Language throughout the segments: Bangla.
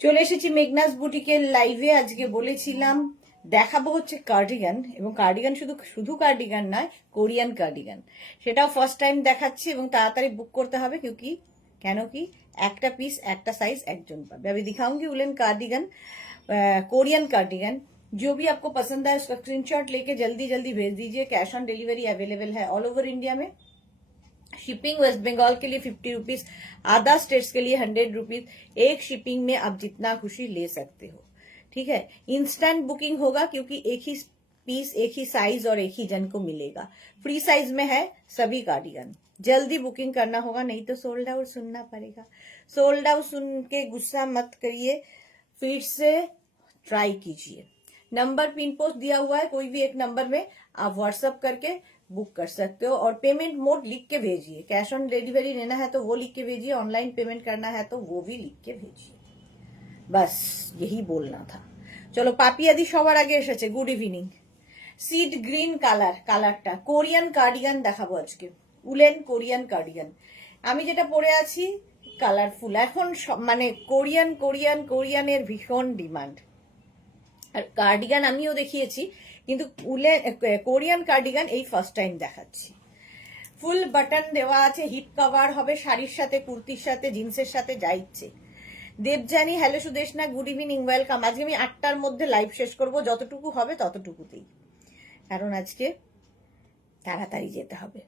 চলে এসেছি মেঘনাস বুটিকের লাইভে। আজকে বলেছিলাম দেখাবো হচ্ছে কার্ডিগান, এবং কার্ডিগান শুধু শুধু কার্ডিগান নয়, কোরিয়ান কার্ডিগান। সেটাও ফার্স্ট টাইম দেখাচ্ছি এবং তাড়াতাড়ি বুক করতে হবে, কেন কি একটা পিস একটা साइज একজন পাবে। अभी दिखाऊंगी उलन कार्डिगन, कोरियन कार्डिगन। जो भी आपको पसंद है उसका स्क्रीनशॉट लेके जल्दी जल्दी भेज दीजिए। कैश ऑन डिलीवरी अवेलेबल है ऑल ओवर इंडिया में। शिपिंग वेस्ट बंगाल के लिए 50 रुपीज, आधा स्टेट्स के लिए 100 रुपीज। एक शिपिंग में आप जितना खुशी ले सकते हो, ठीक है। इंस्टेंट बुकिंग होगा क्योंकि एक ही पीस, एक ही साइज और एक ही जन को मिलेगा। फ्री साइज में है सभी कार्डिगन। जल्दी बुकिंग करना होगा, नहीं तो सोल्ड आउट सुनना पड़ेगा। सोल्ड आउट सुन के गुस्सा मत करिए, फिर से ट्राई कीजिए। नंबर पिन पोस्ट दिया हुआ है, कोई भी एक नंबर में आप व्हाट्सएप करके बुक कर सकते हो। और पेमेंट मोड लिख के भेजिए। कैश ऑन डिलीवरी लेना है तो वो लिख के भेजिए, ऑनलाइन पेमेंट करना है तो वो भी लिख के भेजिए। बस यही बोलना था। चलो पापी आदि সবার আগে এসেছে। Good evening. সিড গ্রিন কালারটা কোরিয়ান কার্ডিগান দেখাবো আজকে। Woollen Korean cardigan. আমি যেটা পরে আছি কালারফুল। এখন মানে কোরিয়ানের ভীষণ ডিমান্ড। আর কার্ডিগান আমিও দেখিয়েছি, কিন্তু কোরিয়ান কার্ডিগান এই ফার্স্ট টাইম দেখাচ্ছি। ফুল বাটন দেওয়া আছে, হিপ কভার হবে, শাড়ির সাথে, কুর্তির সাথে, জিন্সের সাথে, যা ইচ্ছে। Debjani, hello Sudeshna, good evening, welcome. আজকে আমি 8টার মধ্যে লাইভ শেষ করব, যতটুকু হবে ততটুকুতেই, কারণ আজকে তাড়াতাড়ি যেতে হবে।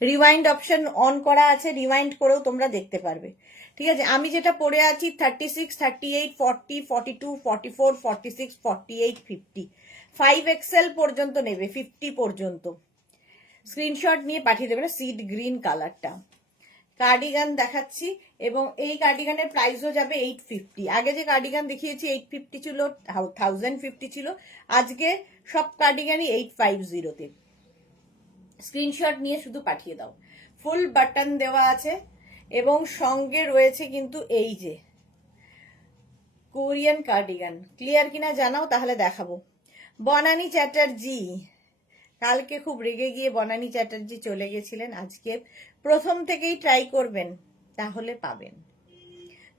রিওয়াইন্ড অপশন অন করা আছে, রিওয়াইন্ড করেও তোমরা দেখতে পারবে, ঠিক আছে। আমি যেটা পরে আছি 36, 38, 40, 42, 44, 46, 48, 50, 5XL পর্যন্ত নেবে, 50 পর্যন্ত। স্ক্রিনশট নিয়ে পাঠিয়ে দেবে না। সিড গ্রিন কালারটা কার্ডিগান দেখাচ্ছি, এবং এই কার্ডিগানের প্রাইসও যাবে 850। আগে যে কার্ডিগান দেখিয়েছি 850 ছিল, 1050 ছিল। আজকে সব কার্ডিগানই 850-তে। স্ক্রিনশট নিয়ে শুধু পাঠিয়ে দাও। ফুল বাটন দেওয়া আছে এবং সঙ্গে রয়েছে কিন্তু এই যে কোরিয়ান কার্ডিগান। ক্লিয়ার কিনা জানাও, তাহলে দেখাবো। বনানী চ্যাটার্জি, কালকে খুব রেগে গিয়ে বনানী চ্যাটার্জি চলে গেছিলেন, আজকে প্রথম থেকেই ট্রাই করবেন, তাহলে পাবেন।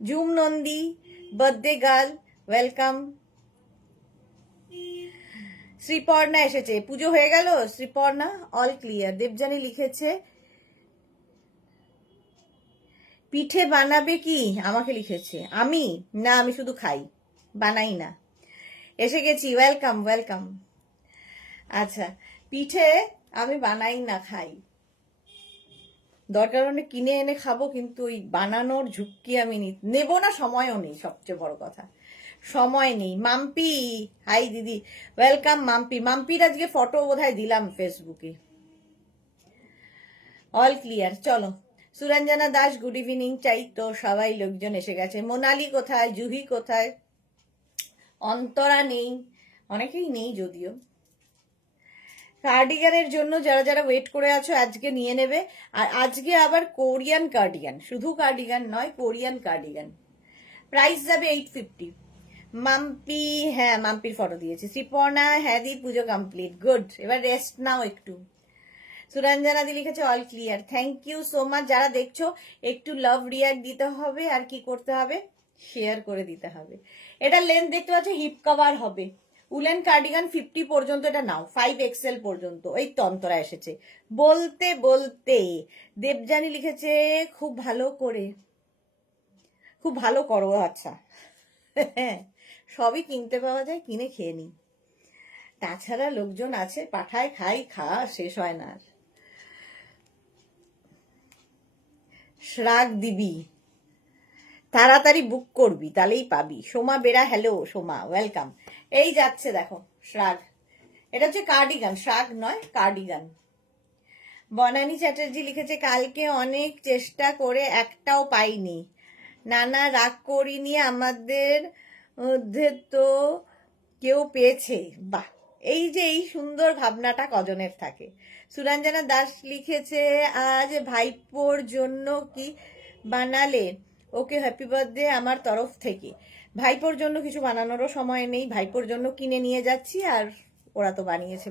Zoom Nandi, birthday girl, welcome. Sriparna এসেছে, পুজো হয়ে গেল শ্রীপর্ণা, অল ক্লিয়ার। দেবজানি লিখেছে পিঠে বানাবে কি, আমাকে লিখেছে। আমি না, আমি শুধু খাই, বানাই না। এসে গেছি, ওয়েলকাম ওয়েলকাম। আচ্ছা, পিঠে আমি বানাই না, খাই। দরকার হলে কিনে এনে খাবো, কিন্তু ওই বানানোর ঝুঁকি আমি নেব না, সময়ও নেই, সবচেয়ে বড় কথা সময় নেই। মাম্পি, হাই দিদি, ওয়েলকাম মাম্পি। মাম্পির আজকে ফটো বোধহয় দিলাম ফেসবুকে। অল ক্লিয়ার, চলো। Suranjana Das, good evening. চাই তো সবাই লোকজন এসে গেছে। মোনালি কোথায়, জুহি কোথায়, অন্তরা নেই, অনেকেই নেই যদিও। কার্ডিগানের জন্য যারা যারা ওয়েট করে আছো আজকে নিয়ে নেবে। আর আজকে আবার কোরিয়ান কার্ডিগান, শুধু কার্ডিগান নয়, কোরিয়ান কার্ডিগান। প্রাইস যাবে 850। মাম্পি, হ্যাঁ মাম্পির ফটো দিয়েছি। শ্রীপর্ণা, হ্যাঁ দি, পুজো কমপ্লিট, গুড। এবার রেস্ট নাও একটু। সুরঞ্জনা দি লিখেছে all clear, thank you so much. যারা দেখছো একটু লাভ রিয়াক্ট দিতে হবে, আর কি করতে হবে, শেয়ার করে দিতে হবে। এটা লেন্থ দেখতে পাচ্ছ, হিপ কভার হবে। উলেন কার্ডিগান 50 পর্যন্ত এটা নাও, 5XL পর্যন্ত। ওই তন্তরা এসেছে বলতে বলতে। দেবজানি লিখেছে খুব ভালো করে, খুব ভালো করো। আচ্ছা, সবই কিনতে পাওয়া যায়, কিনে খেয়ে নি। তাছাড়া লোকজন আছে, পাঠায়, খাই, খাওয়া শেষ হয় না। আর শ্রাগ দিবি, তাড়াতাড়ি বুক করবি, তাহলেই পাবি। Soma Bera, hello Soma, welcome. এই যাচ্ছে দেখো শ্রাগ, এটা হচ্ছে কার্ডিগান, শ্রাগ নয়, কার্ডিগান। বনানী চ্যাটার্জি লিখেছে কালকে অনেক চেষ্টা করে একটাও পাইনি। নানা রাগ করিনি, আমাদের মধ্যে তো কেউ পেয়েছে। বাহ, এই যে এই সুন্দর ভাবনাটা কজনের থাকে। সুরঞ্জনা দাস লিখেছে আজ ভাইপোর জন্য কি বানালে? ওকে হ্যাপি বার্থডে আমার তরফ থেকে। ভাইপোর জন্য কিছু বানানোরও সময় নেই, ভাইপোর জন্য কিনে নিয়ে যাচ্ছি, আর ওরা তো বানিয়েছে,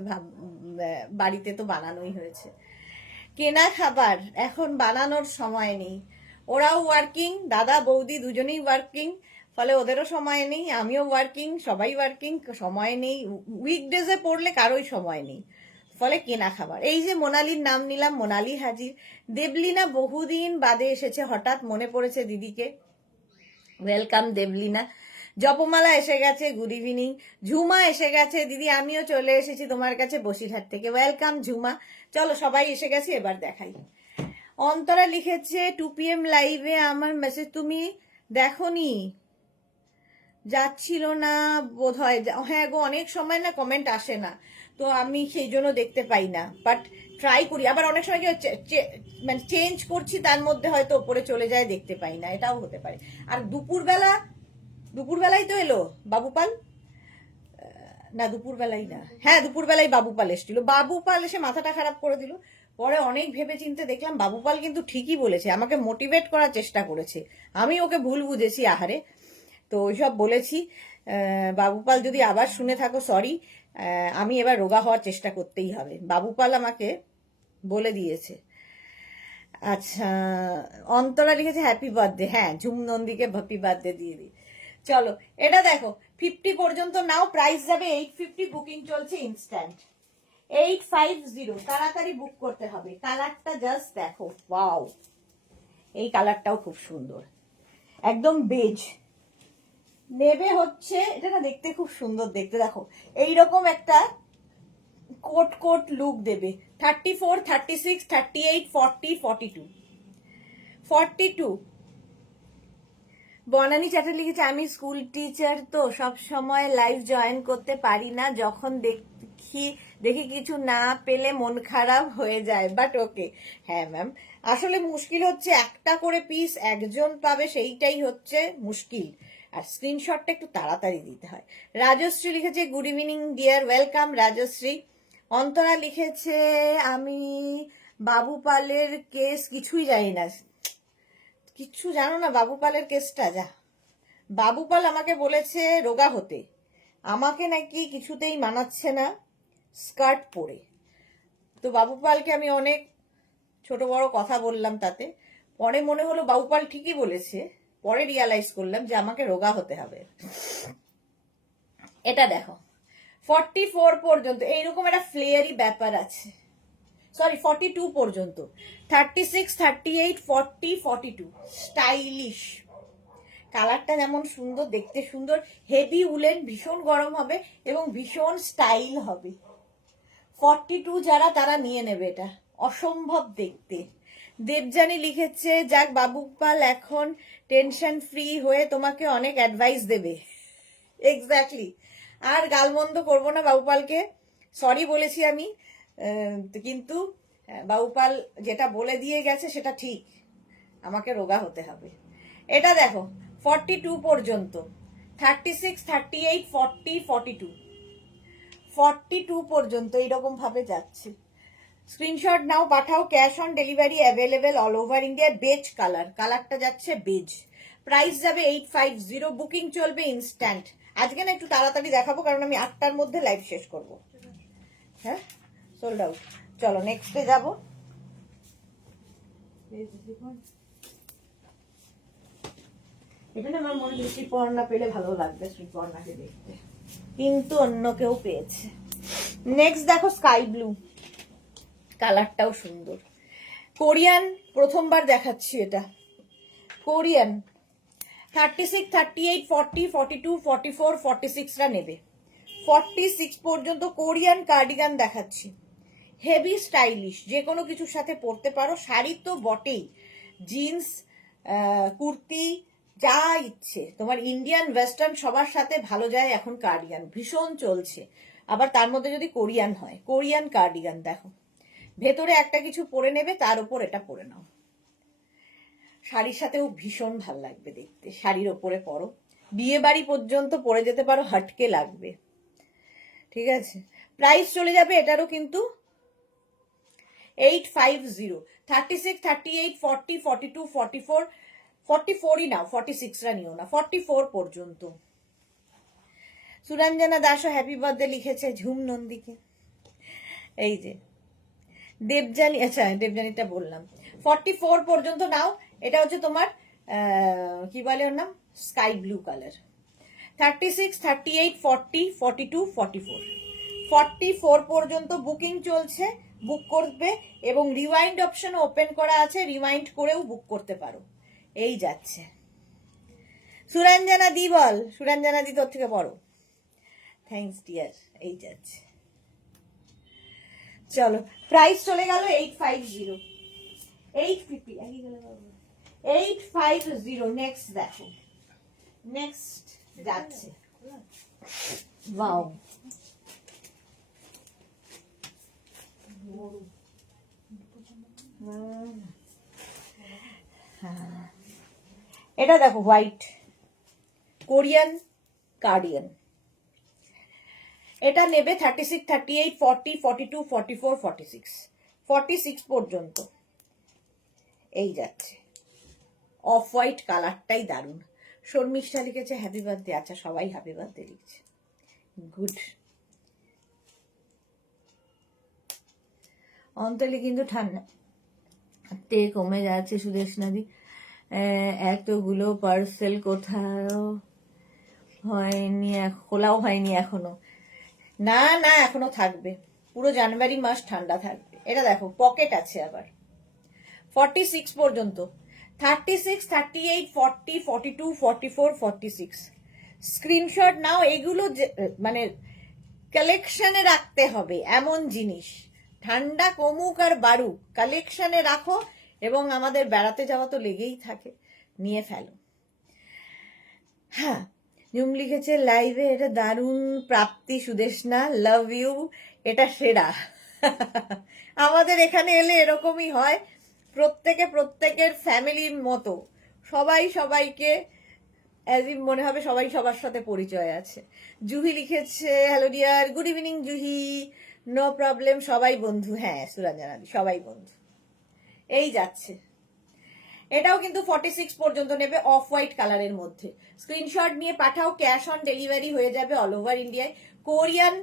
বাড়িতে তো বানানোই হয়েছে। কেনা খাবার এখন বানানোর সময় নেই। ওরাও ওয়ার্কিং, দাদা বৌদি দুজনেই ওয়ার্কিং, ফলে ওদেরও সময় নেই, আমিও ওয়ার্কিং, সবাই ওয়ার্কিং, সময় নেই। উইকডেজে পড়লে কারোই সময় নেই, ফলে কেনা খাবার। এই যে মোনালির নাম নিলাম, মোনালি হাজির। দেবলিনা বহুদিন বাদে এসেছে, হঠাৎ মনে পড়েছে দিদিকে। ওয়েলকাম দেবলিনা। জপমালা এসে গেছে, গুড ইভিনিং। ঝুমা এসে গেছে, দিদি আমিও চলে এসেছি তোমার কাছে বসিরহাট থেকে, ওয়েলকাম ঝুমা। চলো সবাই এসে গেছে, এবার দেখাই। অন্তরা লিখেছে 2 PM লাইভে আমার মেসেজ তুমি দেখোনি, যাচ্ছিল না বোধ হয়। হ্যাঁ গো, অনেক সময় না কমেন্ট আসে না, তো আমি সেই জন্য দেখতে পাই না, বাট ট্রাই করি। আবার অনেক সময় মানে চেঞ্জ করছি, তার মধ্যে হয়তো ওপরে চলে যায়, দেখতে পাই না, এটাও হতে পারে। আর দুপুরবেলায় তো এলো বাবুপাল, না দুপুরবেলায় না, হ্যাঁ দুপুরবেলায় বাবুপাল এসেছিল। বাবুপাল এসে মাথাটা খারাপ করে দিল। পরে অনেক ভেবে চিন্তে দেখলাম বাবুপাল কিন্তু ঠিকই বলেছে, আমাকে মোটিভেট করার চেষ্টা করেছে, আমি ওকে ভুল বুঝেছি আহারে। তো ওইসব বলেছি। বাবুপাল যদি আবার শুনে থাকো, সরি। আমি এবার রোগা হওয়ার চেষ্টা করতেই হবে, বাবুপাল আমাকে বলে দিয়েছে। আচ্ছা, অন্তরা লিখেছে হ্যাপি বার্থডে। হ্যাঁ, ঝুম নন্দীকে হ্যাপি বার্থডে দিয়ে দিই। চলো এটা দেখো, 50 পর্যন্ত নাও, প্রাইস যাবে 850, বুকিং চলছে ইনস্ট্যান্ট। 850, তাড়াতাড়ি বুক করতে হবে। কালারটা জাস্ট দেখো, ওয়াও, এই কালারটাও খুব সুন্দর, একদম বেজ। নেবে হচ্ছে এটা, না দেখতে খুব সুন্দর দেখতে, দেখো এইরকম একটা কোট কোট লুক দেবে। 34, 36, 38, 40, 42, 42। বনানী চ্যাটার লিখেছে আমি স্কুল টিচার, তো সব সময় লাইভ জয়েন করতে পারি না, যখন দেখি কিছু না পেলে মন খারাপ হয়ে যায়, বাট ওকে। হ্যাঁ ম্যাম, আসলে মুশকিল হচ্ছে একটা করে পিস একজন পাবে, সেইটাই হচ্ছে মুশকিল, আর স্ক্রিনশটটা একটু তাড়াতাড়ি দিতে হয়। রাজশ্রী লিখেছে good evening dear, welcome Rajashree. Antara লিখেছে আমি বাবুপালের কেস কিছুই জানি না। কিচ্ছু জানো না বাবুপালের কেসটা? যা, বাবুপাল আমাকে বলেছে রোগা হতে, আমাকে নাকি কিছুতেই মানাচ্ছে না স্কার্ট পরে। তো বাবুপালকে আমি অনেক ছোট বড় কথা বললাম, তাতে পরে মনে হলো বাবুপাল ঠিকই বলেছে, পরে রিয়ালাইজ করলাম যে আমাকে রোগা হতে হবে। এটা দেখো 44 পর্যন্ত এইরকম একটা ফ্লেয়ারি ব্যাপার আছে, সরি 42 পর্যন্ত, 36, 38, 40, 42, স্টাইলিশ। কালারটা যেমন সুন্দর, দেখতে সুন্দর, হেভি উলেন, ভীষণ গরম হবে এবং ভীষণ স্টাইল হবে। 42 যারা, তারা নিয়ে নেবে, এটা অসম্ভব দেখতে। দেবযানী লিখেছে যাক বাবুপাল এখন টেনশন ফ্রি হয়ে তোমাকে অনেক অ্যাডভাইস দেবে। এক্স্যাক্টলি, আর গালমন্দ করবো না বাবুপালকে, সরি বলেছি আমি, কিন্তু বাবুপাল যেটা বলে দিয়ে গেছে সেটা ঠিক, আমাকে রোগা হতে হবে। এটা দেখো 42 পর্যন্ত, 36, 38, 40, 42, 42 পর্যন্ত এইরকম ভাবে যাচ্ছে। স্ক্রিনশট নাও, পাঠাও, cash on delivery available all over India. Beige colour, কালারটা যাচ্ছে বেজ, প্রাইস যাবে 850, বুকিং চলবে ইনস্ট্যান্ট। আজকে না একটু তাড়াতাড়ি দেখাবো, কারণ আমি 8টার মধ্যে লাইভ শেষ করব। হ্যাঁ, সোল্ড আউট। চলো নেক্সটে যাবো। এখানে আমার মনে হয় শ্রীপর্ণা পেলে ভালো লাগবে, শ্রীপর্ণাকে দেখতে, কিন্তু অন্য কেউ পেয়েছে। নেক্সট দেখো স্কাই ব্লু, কালারটাও সুন্দর, কোরিয়ান, প্রথমবার দেখাচ্ছি এটা, কোরিয়ান। 36, 38, 40, 42, 44, 46টা নেবে, 46 পর্যন্ত কোরিয়ান কার্ডিগান দেখাচ্ছি, হেভি স্টাইলিশ, যে কোনো কিছুর সাথে পরতে পারো, শাড়ি তো বটেই, জিন্স, কুর্তি, যা ইচ্ছে তোমার, ইন্ডিয়ান ওয়েস্টার্ন সবার সাথে ভালো যায় এখন কার্ডিগান, ভীষণ চলছে। আবার তার মধ্যে যদি কোরিয়ান হয়, কোরিয়ান কার্ডিগান দেখো, ভেতরে একটা কিছু পরে নেবে, তার উপর এটা পরে নাও, শাড়ির সাথেও ভীষণ ভাল লাগবে দেখতে, শাড়ির ওপরে পরো, বিয়ে বাড়ি পর্যন্ত পরে যেতে পারো, হাটকে লাগবে। ঠিক আছে, প্রাইস চলে যাবে এটারও কিন্তু 850, 36, 38, 40, 42, 44, 44ই নাও, 46রা নিও না, 44 পর্যন্ত। সুরঞ্জনা দাসও হ্যাপি বার্থডে লিখেছে ঝুম নন্দীকে। এই যে দেবযানী, আচ্ছা দেবযানীটা বললাম, 44 পর্যন্ত নাও, এটা হচ্ছে তোমার কি বলে ওর নাম, স্কাই ব্লু কালার। 36, 38, 40, 42, 44, 44 পর্যন্ত বুকিং চলছে, বুক করবে। এবং রিওয়াইন্ড অপশন ওপেন করা আছে, রিওয়াইন্ড করেও বুক করতে পারো। এই যাচ্ছে। সুরঞ্জনা দি বল, সুরঞ্জনা দি তোর থেকে বড়। Thanks dear. এই যাচ্ছে, চলো প্রাইস চলে গেল 850, 850, 850। নেক্সট দেখো, নেক্সট যাচ্ছে। ওয়াও, এটা দেখো হোয়াইট কোরিয়ান কার্ডিগান। এটা নেবে 36, 38, 40, 42, 44, 46, 46 পর্যন্ত। এই যাচ্ছে, অফ হোয়াইট কালারটাই দারুণ। শর্মিষ্ঠা লিখেছে হ্যাপি বার্থডে। আচ্ছা, সবাই হ্যাপি বার্থডে লিখছে, গুড। অন্তলে কিন্তু ঠান্ডা তে কমে যাচ্ছে সুদেশনাদি। এতগুলো পার্সেল কোথাও হয়নি, খোলাও হয়নি এখনো। না না, এখনো থাকবে, পুরো জানুয়ারি মাস ঠান্ডা থাকবে। এটা দেখো পকেট আছে আবার 46 পর্যন্ত। 36, 38, 40, 42, 44, 46। স্ক্রিনশট নাও। এগুলো মানে কালেকশনে রাখতে হবে এমন জিনিস। ঠান্ডা কমুক আর বাড়ুক, কালেকশনে রাখো। এবং আমাদের বেড়াতে যাওয়া তো লেগেই থাকে, নিয়ে ফেলো। হ্যাঁ, জুম লিখেছে লাইভে এটা দারুণ প্রাপ্তি সুদেশনা, লাভ ইউ, এটা সেরা। আমাদের এখানে এলে এরকমই হয়, প্রত্যেকে প্রত্যেকের ফ্যামিলির মতো, সবাই সবাইকে মনে হবে সবাই সবার সাথে পরিচয় আছে। জুহি লিখেছে hello dear, good evening Juhi, no problem, সবাই বন্ধু। হ্যাঁ সুরঞ্জনা দি, সবাই বন্ধু। এই যাচ্ছে, এটাও কিন্তু 46 পর্যন্ত নেবে, অফ হোয়াইট কালারের মধ্যে। স্ক্রিনশট নিয়ে পাঠাও, ক্যাশ অন ডেলিভারি হয়ে যাবে অল ওভার ইন্ডিয়ায়। কোরিয়ান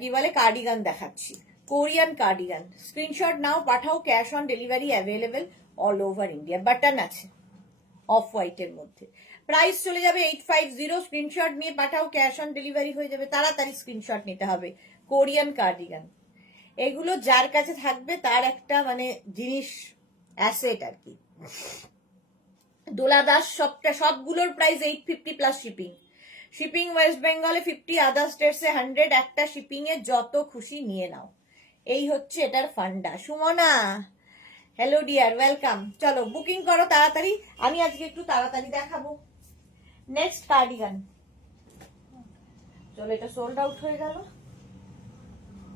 কি বলে কার্ডিগান দেখাচ্ছি, কোরিয়ান কার্ডিগান। স্ক্রিনশট নাও, পাঠাও, cash on delivery available all over India. Button আছে অফ হোয়াইটের মধ্যে। প্রাইস চলে যাবে 850। স্ক্রিনশট নিয়ে পাঠাও, ক্যাশ অন ডেলিভারি হয়ে যাবে। তাড়াতাড়ি স্ক্রিনশট নিতে হবে। কোরিয়ান কার্ডিগান, এগুলো যার কাছে থাকবে তার একটা মানে জিনিস, অ্যাসেট আর কি। দোলা দাস সবগুলোর price 850 plus shipping. Shipping West বেঙ্গলে 50, আদার স্টেটসে 100। একটা শিপিং এ যত খুশি নিয়ে নাও। এই হচ্ছে এটার funda. Sumana hello dear, welcome. চলো বুকিং করো তাড়াতাড়ি, আমি আজকে একটু তাড়াতাড়ি দেখাবো। নেক্সট কার্ডিগান, চলো এটা সোল্ড আউট হয়ে গেল।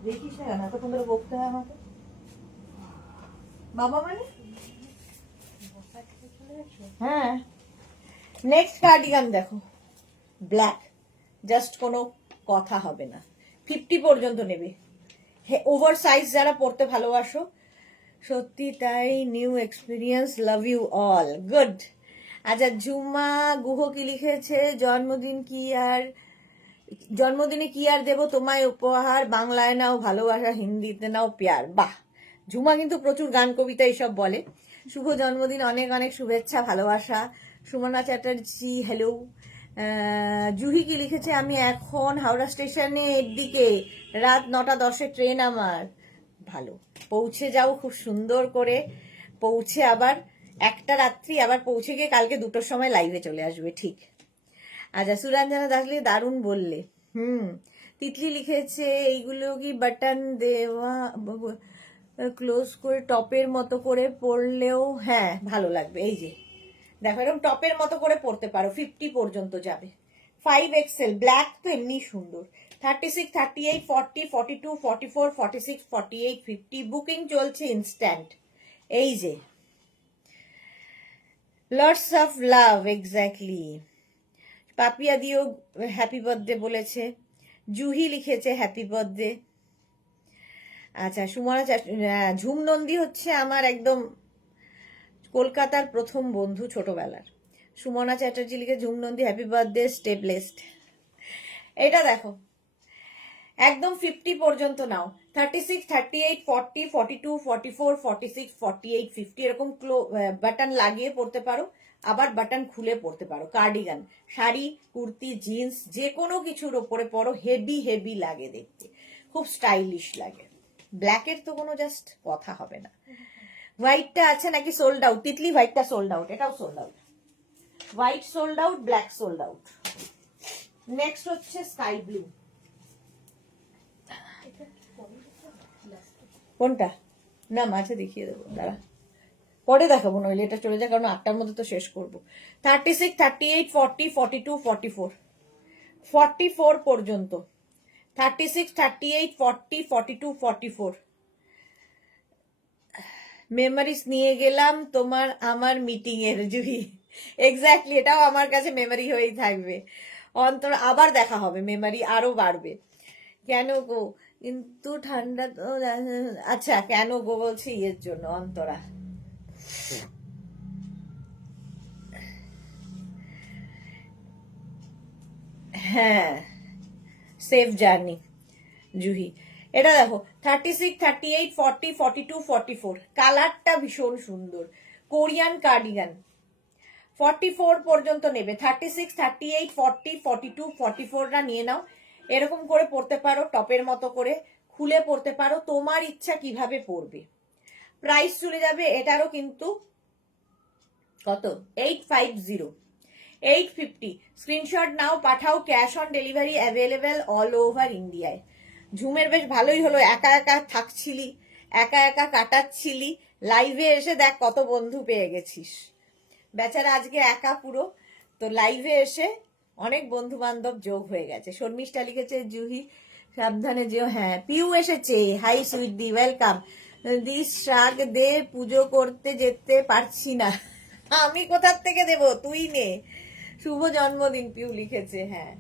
দেখিস না কেন এতক্ষণ ধরে বকতে হয় আমাকে বাবা, মানে হ্যাঁ। নেক্সট কার্ডিগান দেখো, ব্ল্যাক, জাস্ট কোনো কথা হবে না। 50 পর্যন্ত নেবে। ওভার সাইজ যারা পড়তে ভালোবাসো, সত্যি তাই, new experience, love you all, good. আচ্ছা, ঝুমা গুহ কি লিখেছে, জন্মদিনে কি আর দেবো তোমায় উপহার, বাংলায় নাও ভালোবাসা, হিন্দিতে নাও প্যার। বাহ, ঝুমা কিন্তু প্রচুর গান কবিতা এইসব বলে। শুভ জন্মদিন, অনেক অনেক শুভেচ্ছা, ভালোবাসা। সুমনা চ্যাটার্জি হ্যালো। জুহি কি লিখেছে, আমি এখন হাওড়া স্টেশনে এর দিকে, রাত 9:10 ট্রেন আমার। ভালো, পৌঁছে যাও খুব সুন্দর করে, পৌঁছে আবার 1টা রাত্রি, আবার পৌঁছে গিয়ে কালকে 2টোর সময় লাইভে চলে আসবে, ঠিক। আচ্ছা, সুরঞ্জনা দাসলি দারুণ বললে। তিতলি লিখেছে এইগুলো কি বাটন দেওয়া, ক্লোজ করে টপের মতো করে পরলেও হ্যাঁ ভালো লাগবে। এই যে দেখো, এরকম টপের মতো করে পরতে পারো। 50 পর্যন্ত যাবে। 5XL ব্ল্যাক তো এমনি সুন্দর। 36, 38, 40, 42, 44, 46, 48, 50 বুকিং চলছে ইনস্ট্যান্ট। এই যে lots of love, exactly. Papiya দিও হ্যাপি বার্থডে বলেছে। জুহি লিখেছে হ্যাপি বার্থডে। আচ্ছা, সুমনা ঝুম নন্দী হচ্ছে আমার একদম কলকাতার প্রথম বন্ধু ছোটবেলার। সুমনা চ্যাটার্জি লিখে Jhum Nandi happy birthday, stay blessed. এটা দেখো, একদম 50 পর্যন্ত নাও। 36, 38, 40, 42, 44, 46, 48, 50 এরকম বাটন লাগিয়ে পড়তে পারো, আবার বাটন খুলে পড়তে পারো। কার্ডিগান, শাড়ি, কুর্তি, জিন্স যে কোনো কিছুর ওপরে পরো, হেভি হেভি লাগে দেখতে, খুব স্টাইলিশ লাগে। ব্ল্যাকের তো কোনো জাস্ট কথা হবে না। হোয়াইটটা আছে নাকি সোল্ড আউট? তিতলি হোয়াইটটা সোল্ড আউট, এটাও sold out. White sold out, black sold out. Next হচ্ছে স্কাই ব্লু। কোনটা? না মাঝে দেখিয়ে দেবো, দাঁড়া পরে দেখাবো, নইলে এটা চলে যায়, কারণ 8টার মধ্যে তো শেষ করবো। 36, 38, 40, 42, 44, 44 পর্যন্ত। 36, 38, 40, 42, 44। মেমোরিজ নিয়ে গেলাম তোমার আমার মিটিং এর, জুহি। এক্স্যাক্টলি, এটাও আমার কাছে মেমোরি হয়েই থাকবে। অন্তর আবার দেখা হবে, মেমোরি আরো বাড়বে। কেন গো কিন্তু ঠান্ডা তো, আচ্ছা কেন গো বলছি এর জন্য, অন্তরা হ্যাঁ, সেফ জার্নি জুহি। এটা দেখো 36, 38, 40, 42, 44, কালারটা ভীষণ সুন্দর, কোরিয়ান কার্ডিগান। 44 পর্যন্ত নেবে, 36, 38, 40, 42, 44টা নিয়ে নাও। এরকম করে পড়তে পারো, টপের মতো করে খুলে পড়তে পারো, তোমার ইচ্ছা কিভাবে পড়বে। প্রাইস চলে যাবে এটারও কিন্তু কত, 850, 850। স্ক্রিনশট নাও, পাঠাও, cash on delivery available all over ইন্ডিয়ায়। ঝুমের বেশ ভালোই হলো, একা একা থাকছিলি, একা একা কাটাচ্ছিলি, লাইভে এসে দেখ কত বন্ধু পেয়ে গেছিস। বেচারা আজকে একা পুরো, তো লাইভে এসে অনেক বন্ধু বান্ধব যোগ হয়ে গেছে। শর্মিষ্ঠা লিখেছে জুহি সাবধানে যেও। হ্যাঁ, পিউ এসেছে, হাই সুইট দি, ওয়েলকাম। দিস শাক দে, পুজো করতে যেতে পারছি না। আমি কোথার থেকে দেব, তুই নে। শুভ জন্মদিন পিউ লিখেছে। হ্যাঁ,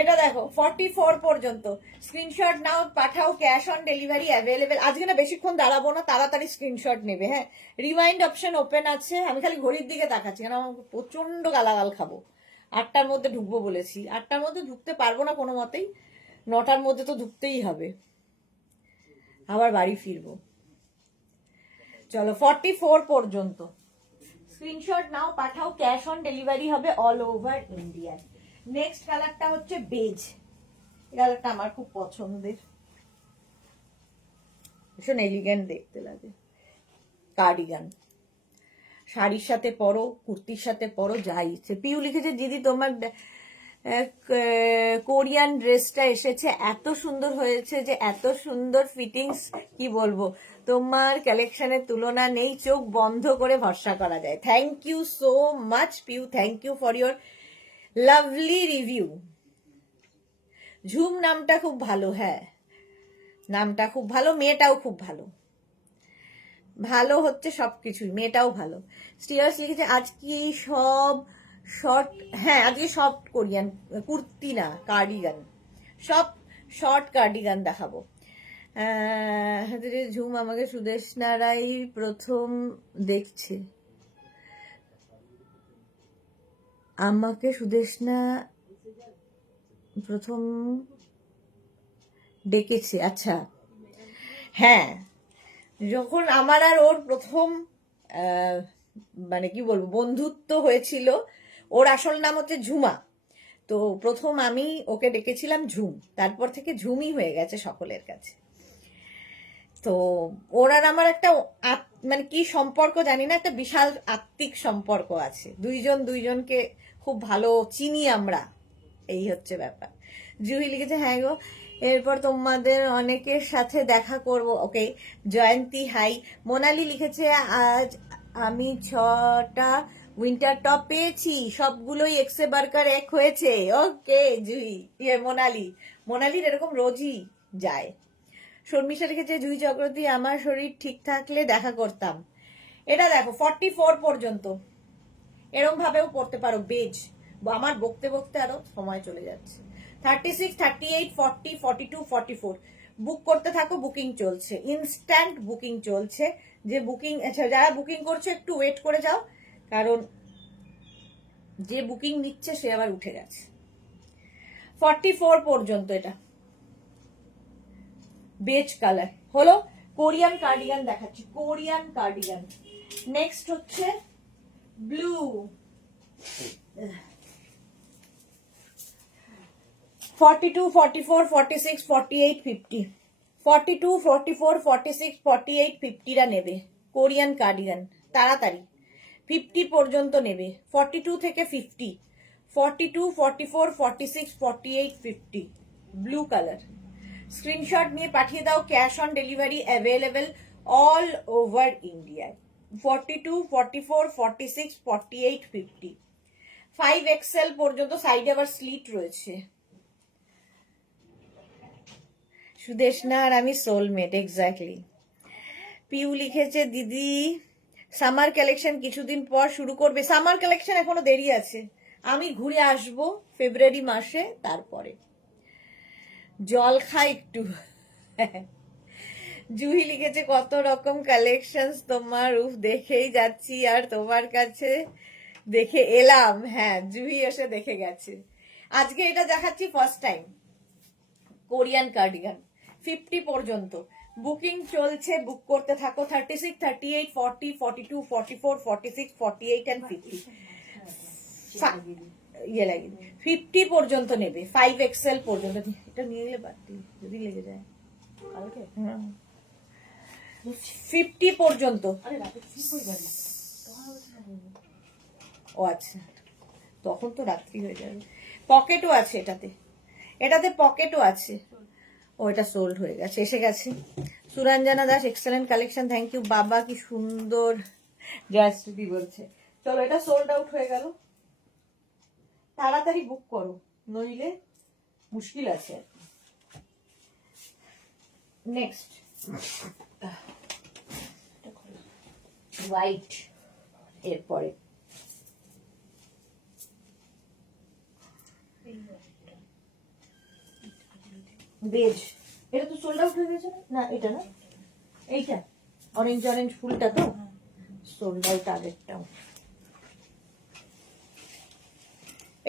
এটা দেখো 44 পর্যন্ত। স্ক্রিনশট নাও, পাঠাও, ক্যাশ অন ডেলিভারি অ্যাভেলেবেল। আজকে না বেশিক্ষণ দাঁড়াবো না, তাড়াতাড়ি স্ক্রিনশট নেবে। হ্যাঁ, রিমাইন্ড অপশন ওপেন আছে। আমি খালি ঘড়ির দিকে তাকাচ্ছি, কারণ আমার প্রচন্ড গালাগাল খাবো। 8টার মধ্যে ঢুকবো বলেছি, 8টার মধ্যে ঢুকতে পারবো না কোনো মতেই, 9টার মধ্যে তো ঢুকতেই হবে, আবার বাড়ি ফিরবো। চলো 44 পর্যন্ত স্ক্রিনশট নাও, পাঠাও, ক্যাশ অন ডেলিভারি হবে অল ওভার ইন্ডিয়া। নেক্সট কালারটা হচ্ছে বেজ। কালারটা আমার খুব পছন্দের, ভীষণ এলিগেন্ট দেখতে লাগে। কার্ডিগান, শাড়ির সাথে পরো, কুর্তির সাথে পরো, যা ইচ্ছে। পিউ লিখেছে দিদি তোমার কোরিয়ান ড্রেসটা এসেছে, এত সুন্দর হয়েছে যে, এত সুন্দর ফিটিংস, কি বলবো, তোমার কালেকশনের তুলনা নেই, চোখ বন্ধ করে ভরসা করা যায়। Thank you so much Piu, thank you for your lovely review. Jhum নামটা খুব ভালো, হ্যাঁ নামটা খুব ভালো, মেয়েটাও খুব ভালো, ভালো হচ্ছে সবকিছুই, মেয়েটাও ভালো। শ্রেয়াস লিখেছে আজ কি সব শর্ট? হ্যাঁ, আজকে সব কোরিয়ান কুর্তি না, কার্ডিগান, সব শর্ট কার্ডিগান দেখাবো। ঝুম আমাকে সুদেষ্ণা রাই প্রথম দেখছে, আমাকে সুদেষ্ণা প্রথম ডেকেছে। আচ্ছা, হ্যাঁ, যখন আমার আর ওর প্রথম মানে কি বলবো বন্ধুত্ব হয়েছিল, ওর আসল নাম হচ্ছে ঝুমা, তো প্রথম আমি ওকে ডেকেছিলাম ঝুম, তারপর থেকে ঝুমই হয়ে গেছে সকলের কাছে। তো ওর আর আমার একটা মানে কি সম্পর্ক জানি না, একটা বিশাল আত্মিক সম্পর্ক আছে, দুইজন দুইজনকে খুব ভালো চিনি আমরা, এই হচ্ছে ব্যাপার। জুহি লিখেছে হ্যাঁ গো, এরপর তোমাদের অনেকের সাথে দেখা করব। ওকে, জয়ন্তী হাই। মোনালি লিখেছে আজ আমি 6টা উইন্টার টপ পেয়েছি, সবগুলোই এক্সে বার্কার এক হয়েছে। ওকে জুহি, মোনালি, মোনালির এরকম রোজই যায়। শর্মিষ্ঠা লিখেছে জুহি চক্রবর্তী আমার শরীর ঠিক থাকলে দেখা করতাম। এটা দেখো 44 পর্যন্ত এরকম ভাবেও পড়তে পারো, বেজ। আমার বকতে বকতে আরো সময় চলে যাচ্ছে। 36, 38, 40, 42, 44 বুক করতে থাকো, বুকিং চলছে, ইনস্ট্যান্ট বুকিং চলছে। যে বুকিং, আচ্ছা যারা বুকিং করছে একটু ওয়েট করে যাও, কারণ যে বুকিং নিচ্ছে সে আবার উঠে গেছে। 44 পর্যন্ত এটা। বেজ কালার হলো। কোরিয়ান কার্ডিগান দেখাচ্ছি, কোরিয়ান কার্ডিগান। নেক্সট হচ্ছে ব্লু, 42, 44, 46, 48, 50, 42, 44, 46, 48, 50টা নেবে কোরিয়ান কার্ডিগান তাড়াতাড়ি। 50 পর্যন্ত নেবে, 42 থেকে 50, 42, 44, 46, 48, 50 ব্লু কালার। স্ক্রিনশট নিয়ে পাঠিয়ে দাও, cash on delivery available all over ইন্ডিয়ায়। 42, 44, 46, 48, 50, 5XL পর্যন্ত, সাইডে আবার স্লিট রয়েছে। সুদেশনা আর আমি সোলমেট, এক্স্যাক্টলি। পিউ লিখেছে দিদি সামার কালেকশন কিছুদিন পর শুরু করবে। সামার কালেকশন এখনো দেরি আছে, আমি ঘুরে আসব ফেব্রুয়ারি মাসে, তারপরে। জল খাই একটু। জুহি লিখেছে কত রকম কালেকশন তোমার, উফ দেখেই যাচ্ছি আর তোমার কাছে দেখে এলাম। হ্যাঁ, জুহি এসে দেখে গেছে। আজকে এটা দেখাচ্ছি ফার্স্ট টাইম, কোরিয়ান কার্ডিগান 50 পর্যন্ত বুকিং চলছে, বুক করতে থাকো। 36, 38, 40, 42, 44, 46, 48 and 50 ইয়ে লাগে 50 পর্যন্ত নেবে, 5XL পর্যন্ত। এটা নিয়ে গেলে বাড়তি যদি লেগে যায় কালকে। 50 পর্যন্ত। ও আচ্ছা, তখন তো রাত্রি হয়ে যাবে। পকেটও আছে এটাতে, এটাতে পকেটও আছে। ও এটা সোল্ড হয়ে গেছে, এসে গেছে। Suranjana Das excellent collection, thank you বাবা, কি সুন্দর জয়শ্রুতি বলছে। চলো, এটা সোল্ড আউট হয়ে গেল, তাড়াতাড়ি বুক করো নইলে মুশকিল আছে। নেক্সট হোয়াইট, এরপরে বেজ। এটা তো সোল্ড আউট হয়ে গেছে না? এটা না, এইটা অরেঞ্জ অরেঞ্জ ফুলটা তো সোল্ড আউট আগেরটাও।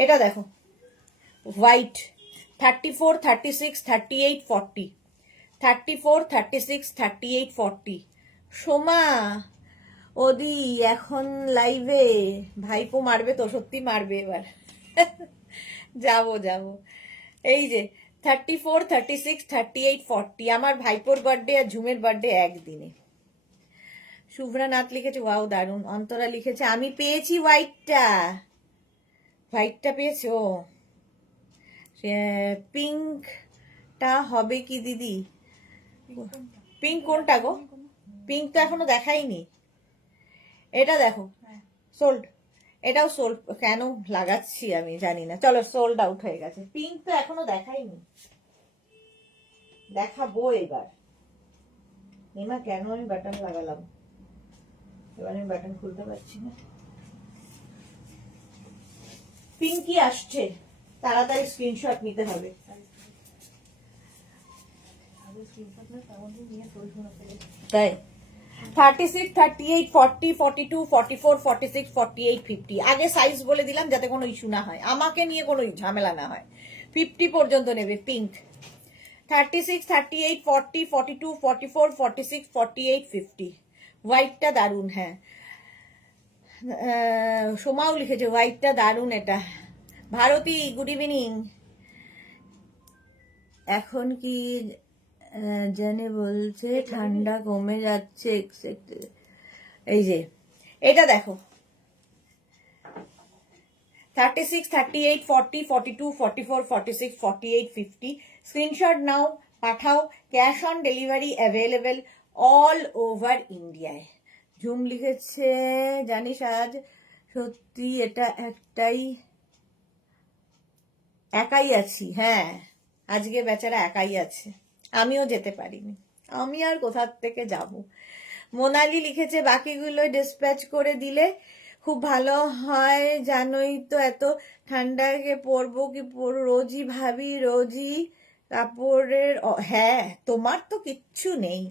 এটা দেখো হোয়াইট, 34, 36, 38, 40, 34, 36, 38, 40। সোমা ওদি এখন লাইভে, ভাইপো মারবে তো, সত্যি মারবে এবার। যাবো যাবো। এই যে 34, 36, 38, 40 আমার ভাইপোর বার্থডে আর ঝুমের বার্থডে একদিনে। শুভ্রা নাথ লিখেছে ওয়াও দারুন। অন্তরা লিখেছে আমি পেয়েছি হোয়াইটটা, হোয়াইটটা পেয়েছে ও। পিঙ্কটা হবে কি দিদি? পিঙ্ক কোনটা গো? পিঙ্ক তো এখনো দেখাইনি। এটা দেখো সোল্ড, এটাও সোল্ড। কেন লাগাচ্ছি আমি জানি না, চলো সোল্ড আউট হয়ে গেছে। পিঙ্ক তো এখনো দেখাইনি, দেখাবো এবার। নিমা কেন আমি বাটন লাগালাম, এবার আমি বাটন খুলতে পারছি না। পিঙ্কি আসছে, তাড়াতাড়ি স্ক্রিনশট নিতে হবে। তাই 36, 38, 40, 42, 44, 46, 48, 50 আগে সাইজ বলে দিলাম যাতে কোনো ইস্যু না হয়, আমাকে নিয়ে কোনো ঝামেলা না হয়। 50 পর্যন্ত নেবে পিঙ্ক। 36, 38, 40, 42, 44, 46, 48, 50 হোয়াইটটা দারুন। হ্যাঁ, সোমাও লিখেছে হোয়াইটটা দারুন। এটা ভারতী গুড ইভিনিং। এখন কি জানে বলছে ঠান্ডা কমে যাচ্ছে, এই যে এটা দেখো 36, 38, 40, 42, 44, 46, 48, 50 স্ক্রিনশট নাও, পাঠাও, cash on delivery available all over ইন্ডিয়ায়। ঝুম লিখেছে জানিস আজ সত্যি এটা একাই আছি। হ্যাঁ, আজকে বেচারা একাই আছে, আমিও যেতে পারিনি, আমি আর কোথা থেকে যাব। মোনালি লিখেছে বাকিগুলো ডিসপ্যাচ করে দিলে খুব ভালো হয়, জানোই তো এত ঠান্ডাকে পরবো কি রোজই ভাবি, রোজই কাপড়ের। হ্যাঁ, তোমার তো কিচ্ছু নেই।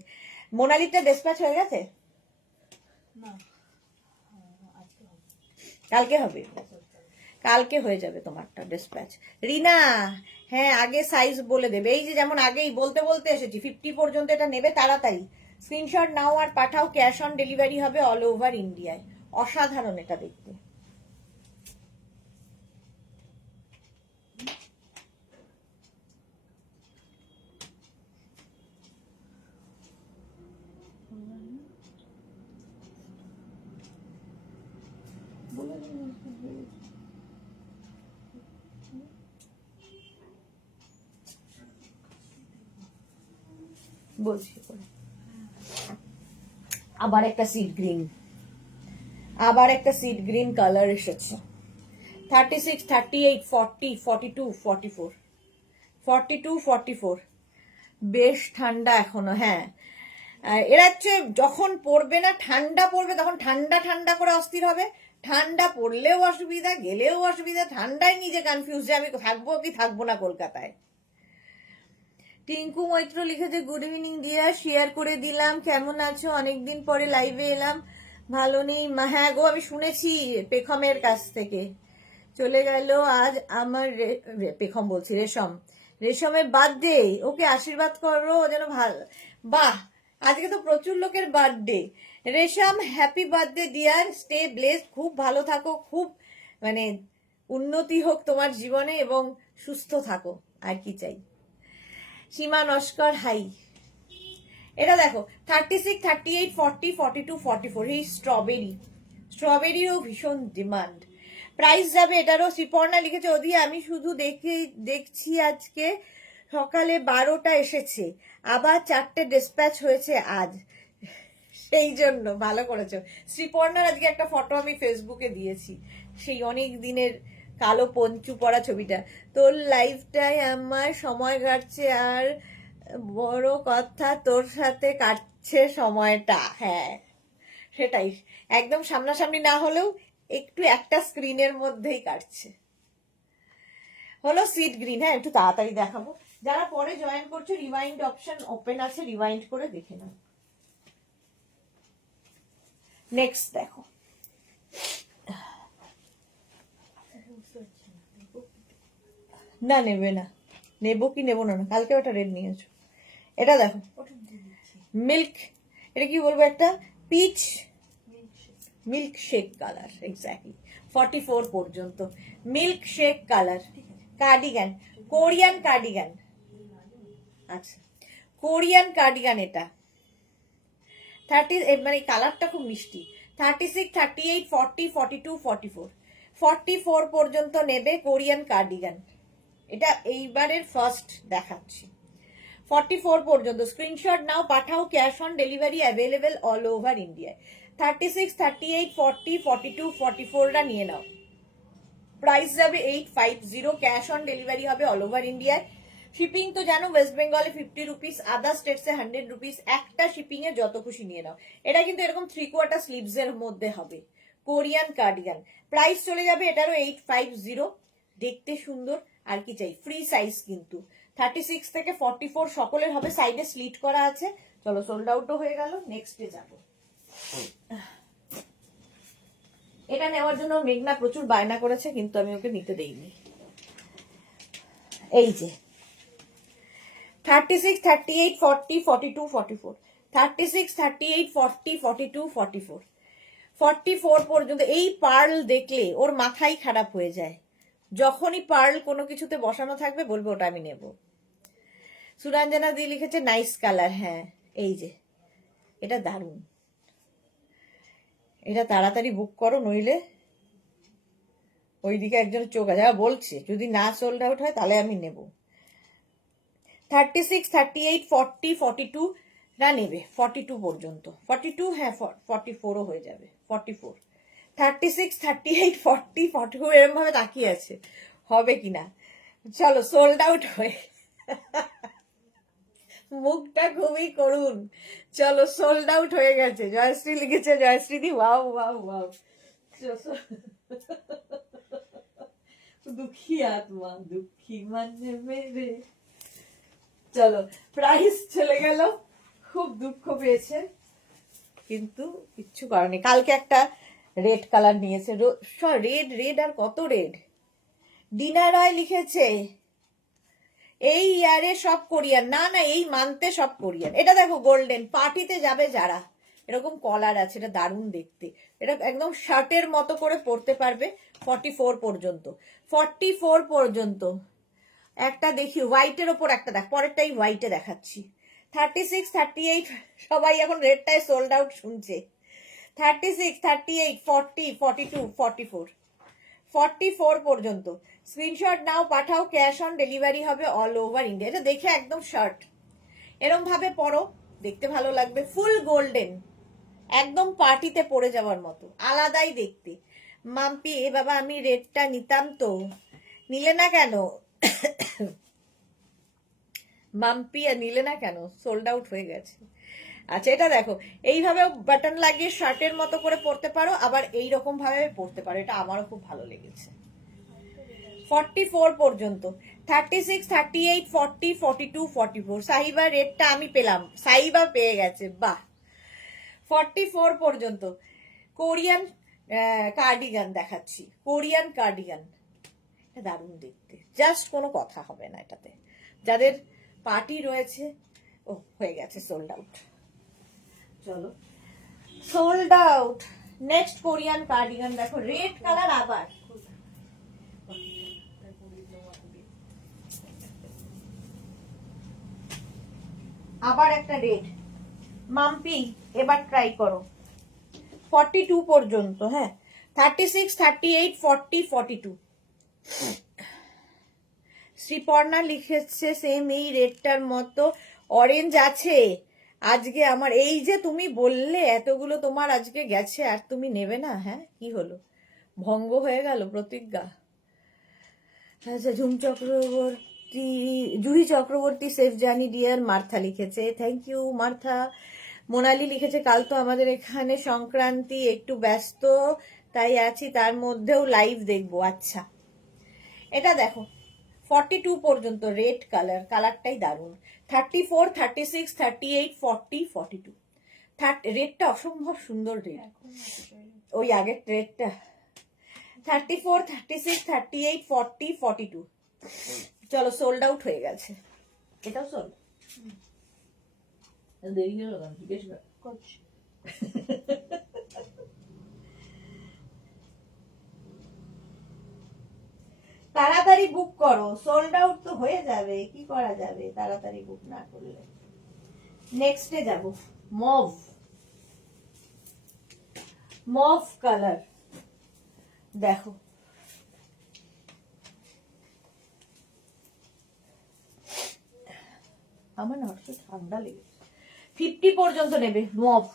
মোনালিটা ডিসপ্যাচ হয়ে গেছে, কালকে হবে। কালকে হয়ে যাবে তোমারটা ডিসপ্যাচ। রিনা, হ্যাঁ আগে সাইজ বলে দেবে, এই যে যেমন আগেই বলতে বলতে এসেছি 50 পর্যন্ত এটা নেবে তাড়াতাড়ি স্ক্রিনশট নাও আর পাঠাও, ক্যাশ অন ডেলিভারি হবে অল ওভার ইন্ডিয়ায়। অসাধারণ এটা দেখতে। বলছি আবার একটা সিড গ্রিন, আবার একটা সিড গ্রিন কালার এসেছে। 36, 38, 40, 42, 44, 42, 44। বেশ ঠান্ডা এখনো। হ্যাঁ এরা হচ্ছে যখন পড়বে না, ঠান্ডা পড়বে তখন ঠান্ডা ঠান্ডা করে অস্থির হবে, ঠান্ডা পড়লেও অসুবিধা, গেলেও অসুবিধা, ঠান্ডায় নিজে কনফিউজ যে আমি থাকবো কি থাকবো না কলকাতায়। টিঙ্কু মৈত্র লিখেছে গুড ইভিনিং ডিয়ার, শেয়ার করে দিলাম, কেমন আছো, অনেকদিন পরে লাইভে এলাম, ভালো নেই। হ্যাঁ গো আমি শুনেছি পেখমের কাছ থেকে। চলে গেল আজ আমার পেখম বলছি রেশম, রেশমের বার্থডে, ওকে আশীর্বাদ করো যেন ভালো। বাহ, আজকে তো প্রচুর লোকের বার্থডে। রেশম happy birthday dear, stay blessed, খুব ভালো থাকো, খুব মানে উন্নতি হোক তোমার জীবনে এবং সুস্থ থাকো, আর কি চাই। সীমা নস্কর হাই। এটা দেখো 36, 38, 40, 42, 44, এই স্ট্রবেরি, স্ট্রবেরিরও ভীষণ ডিমান্ড। প্রাইস যাবে এটারও। শ্রীপর্ণা লিখেছে ওদি আমি শুধু দেখছি আজকে সকালে 12টা এসেছে, আবার 4টে ডিসপ্যাচ হয়েছে আজ, সেই জন্য। ভালো করেছো। শ্রীপর্ণার আজকে একটা ফটো আমি ফেসবুকে দিয়েছি, সেই অনেক দিনের কালো পঞ্চু পরা ছবিটা। তোর লাইফটাই আমার সময় কাটছে, আর বড় কথা তোর সাথে কাটছে সময়টা। হ্যাঁ সেটাই, একদম সামনাসামনি না হলেও একটু একটা স্ক্রিনের মধ্যেই কাটছে। হলো সিড গ্রিন। হ্যাঁ একটু তাড়াতাড়ি দেখাবো, যারা পরে জয়েন করছে রিওয়াইন্ড অপশন ওপেন আছে, রিওয়াইন্ড করে দেখে নাও। নেক্সট দেখো, না নেবে না, নেবো কি নেবো না, কালকে ওটা রেড নিয়েছো। এটা দেখো মিল্ক, এটা কি বলবো, একটা pitch milk shake colour, exactly 44 পর্যন্ত milk shake colour cardigan, Korean cardigan. আচ্ছা কোরিয়ান কার্ডিগান, এটা 30 মানে কালারটা খুব মিষ্টি। 36, 38, 40, 42, 44, 44 পর্যন্ত নেবে কোরিয়ান কার্ডিগান। এটা এইবারের ফার্স্ট দেখাচ্ছি। 44 পর্যন্ত স্ক্রিনশট নাও পাঠাও, cash on delivery available all over ইন্ডিয়ায়। 36, 38, 40, 42, 44টা নিয়ে নাও। প্রাইস যাবে 850, ক্যাশ অন ডেলিভারি হবে অল ওভার ইন্ডিয়ায়। শিপিং তো জানো ওয়েস্ট বেঙ্গলে 50 রুপিস, আদার স্টেটসে 100 রুপিস, একটা শিপিং এ যত খুশি নিয়ে নাও। এটা কিন্তু এরকম 3/4 স্লিভস এর মধ্যে হবে, কোরিয়ান কার্ডিগান। প্রাইস চলে যাবে এটারও 850। দেখতে সুন্দর, আর কি চাই, ফ্রি সাইজ কিন্তু। 36 থেকে 44 সকলের হবে, সাইডে স্লিট করা আছে। চলো সোল্ড আউটও হয়ে গেল, নেক্সটে যাব। এটা নেওয়ার জন্য মেঘনা প্রচুর বায়না করেছে, কিন্তু আমি ওকে নিতে দেইনি। এই যে 36, 38, 40, 42, 44, 36, 38, 40, 42, 44, 44 পর্যন্ত। এই পার্ল দেখলে ওর মাথাই খারাপ হয়ে যায়, যখনই পার্ল কোনো কিছুতে বসানো থাকবে বলবে ওটা আমি নেব। সুরঞ্জনা দি লিখেছে নাইস কালার। হ্যাঁ এই যে এটা দারুণ, এটা তাড়াতাড়ি বুক করো, নইলে ওইদিকে একজন চোখ আছে বলছে যদি না সোল্ড আউট হয় তাহলে আমি নেব। 36, 38, 40, 42 না নেবে 42 পর্যন্ত। 42 হ্যাঁ 44ও হয়ে যাবে। 44, 36, 38, 40, 44 এরকম ভাবে তাকিয়ে আছে হবে কিনা। চলো সোল্ড আউট হয়ে, মুখটা খুবই করুন। চলো সোল্ড আউট হয়ে গেছে। জয়শ্রী লিখেছে, জয়শ্রী দি ওয়াও ওয়াও ওয়াও, দুঃখী আত্মা দুঃখী মানে মেরে। চলো প্রাইস চলে গেল, খুব দুঃখ পেয়েছে, কিন্তু কিচ্ছু করেনি। কালকে একটা রেড কালার নিয়েছে, রেড রেড আর কত রেড, ডিনা রয় লিখেছে এই ইয়ারে সব কোরিয়ান। না না, এই মান্থে সব কোরিয়ান। এটা দেখো গোল্ডেন, পার্টিতে যাবে যারা, এরকম কলার আছে, এটা দারুণ দেখতে। এটা একদম শার্টের মতো করে পরতে পারবে। 44 পর্যন্ত, 44 পর্যন্ত। একটা দেখি হোয়াইটের ওপর একটা দেখ, পরেরটাই হোয়াইটে দেখাচ্ছি। 36, 38, সবাই এখন রেডটায় সোল্ড আউট শুনছে। 36, 38, 40, 42, 44, 44 পর্যন্ত। স্ক্রিনশট নাও, পাঠাও, ক্যাশ অন ডেলিভারি হবে অল ওভার ইন্ডিয়া। এটা দেখে একদম শার্ট এরম ভাবে পরো, দেখতে ভালো লাগবে। ফুল গোল্ডেন, একদম পার্টিতে পরে যাওয়ার মতো, আলাদাই দেখতে। মাম্পি এ বাবা আমি রেডটা নিতাম তো, নিলে না কেন? মাম্পি নিলে না কেন? সোল্ড আউট হয়ে গেছে। আচ্ছা এটা দেখো, এইভাবে বাটন লাগিয়ে শার্টের মতো করে পরতে পারো, আবার এইরকম ভাবে পরতে পারো। এটা আমারও খুব ভালো লেগেছে। 44 পর্যন্ত। 36, 38, 40, 42, 44। সাহিবা রেটটা আমি পেলাম, সাহিবা পেয়ে গেছে, বাহ। 44 পর্যন্ত। কোরিয়ান কার্ডিগান দেখাচ্ছি, কোরিয়ান কার্ডিগান। দারুণ দেখতে, জাস্ট কোনো কথা হবে না এটাতে। যাদের পার্টি রয়েছে, ও হয়ে গেছে সোল্ড আউট। চলো sold out. Next Korean cardigan দেখো, রেড কালার। আবার একটা রেড। মাম্পি এবার ট্রাই করো। 42 পর্যন্ত, হ্যাঁ। 36, 38, 40, 42। শ্রীপর্ণা লিখেছে সেম এই রেডটার মতো অরেঞ্জ আছে আজকে আমার। এই যে তুমি বললে এতগুলো তোমার আজকে গেছে আর তুমি নেবে না? হ্যাঁ কি হলো, ভঙ্গ হয়ে গেল প্রতিজ্ঞা? আচ্ছা Jhum Chakraborty, Juhi Chakraborty safe journey dear. Martha লিখেছে, থ্যাংক ইউ মার্থা। মোনালি লিখেছে কাল তো আমাদের এখানে সংক্রান্তি, একটু ব্যস্ত তাই আছি, তার মধ্যেও লাইভ দেখবো। আচ্ছা এটা দেখো 42 পর্যন্ত, রেড কালার, কালারটাই দারুণ। 34, 36, 38, 40, 42। রেডটা অসম্ভব সুন্দর রেড, ওই আগের রেডটা। 34, 36, 38, 40, 42। চলো সোল্ড আউট হয়ে গেছে। এটাও সোল্ড। দেরি হলো কেন জিজ্ঞেস করছি। তাড়াতাড়ি বুক করো, সোল্ড আউট তো হয়ে যাবে, কি করা যাবে তাড়াতাড়ি বুক না করলে। নেক্সটে যাব, মভ, মভ কালার দেখো। আমার না ঠান্ডা লেগেছে। 50 পর্যন্ত নেবে মভ।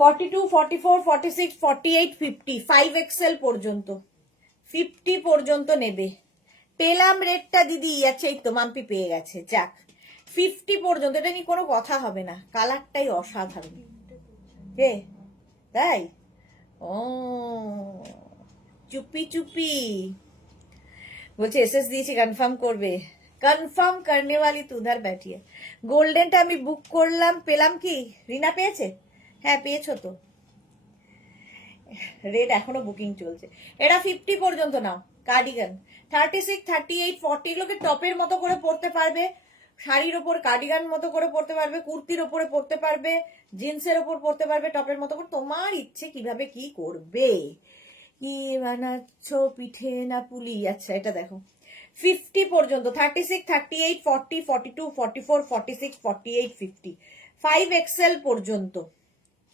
42, 44, 46, 48, 50, 5XL পর্যন্ত। 50 পর্যন্ত নেবে। পেলাম রেটটা দিদি। আচ্ছা এই তো মাম্পি পেয়ে গেছে, যাক। 50 পর্যন্ত, এটা নিয়ে কোনো কথা হবে না, কালারটাই অসাধারণ। কে তাই? ও চুপি চুপি বলছে এসএস দিয়েছি, কনফার্ম করবে। কনফার্ম করনে वाली तू उधर बैठी है। গোল্ডেনটা আমি বুক করলাম, পেলাম কি? রিনা পেয়েছে? হ্যাঁ পেয়েছো তো। রেড এখনো বুকিং চলছে। এটা 50 পর্যন্ত নাও কার্ডিগান। 36, 38, 40 এগুলোকে টপের মতো করে পরতে পারবে, শাড়ির ওপর কার্ডিগান মতো করে পরতে পারবে, কুর্তির ওপরে পরতে পারবে, জিন্সের ওপর পরতে পারবে, টপের মতো করে। তোমার ইচ্ছে কিভাবে কি করবে। কি বানাচ্ছ পিঠে না পুলি? আচ্ছা এটা দেখো 50 পর্যন্ত। 36, 38, 40, 42, 44, 46, 48, 50। 5XL পর্যন্ত।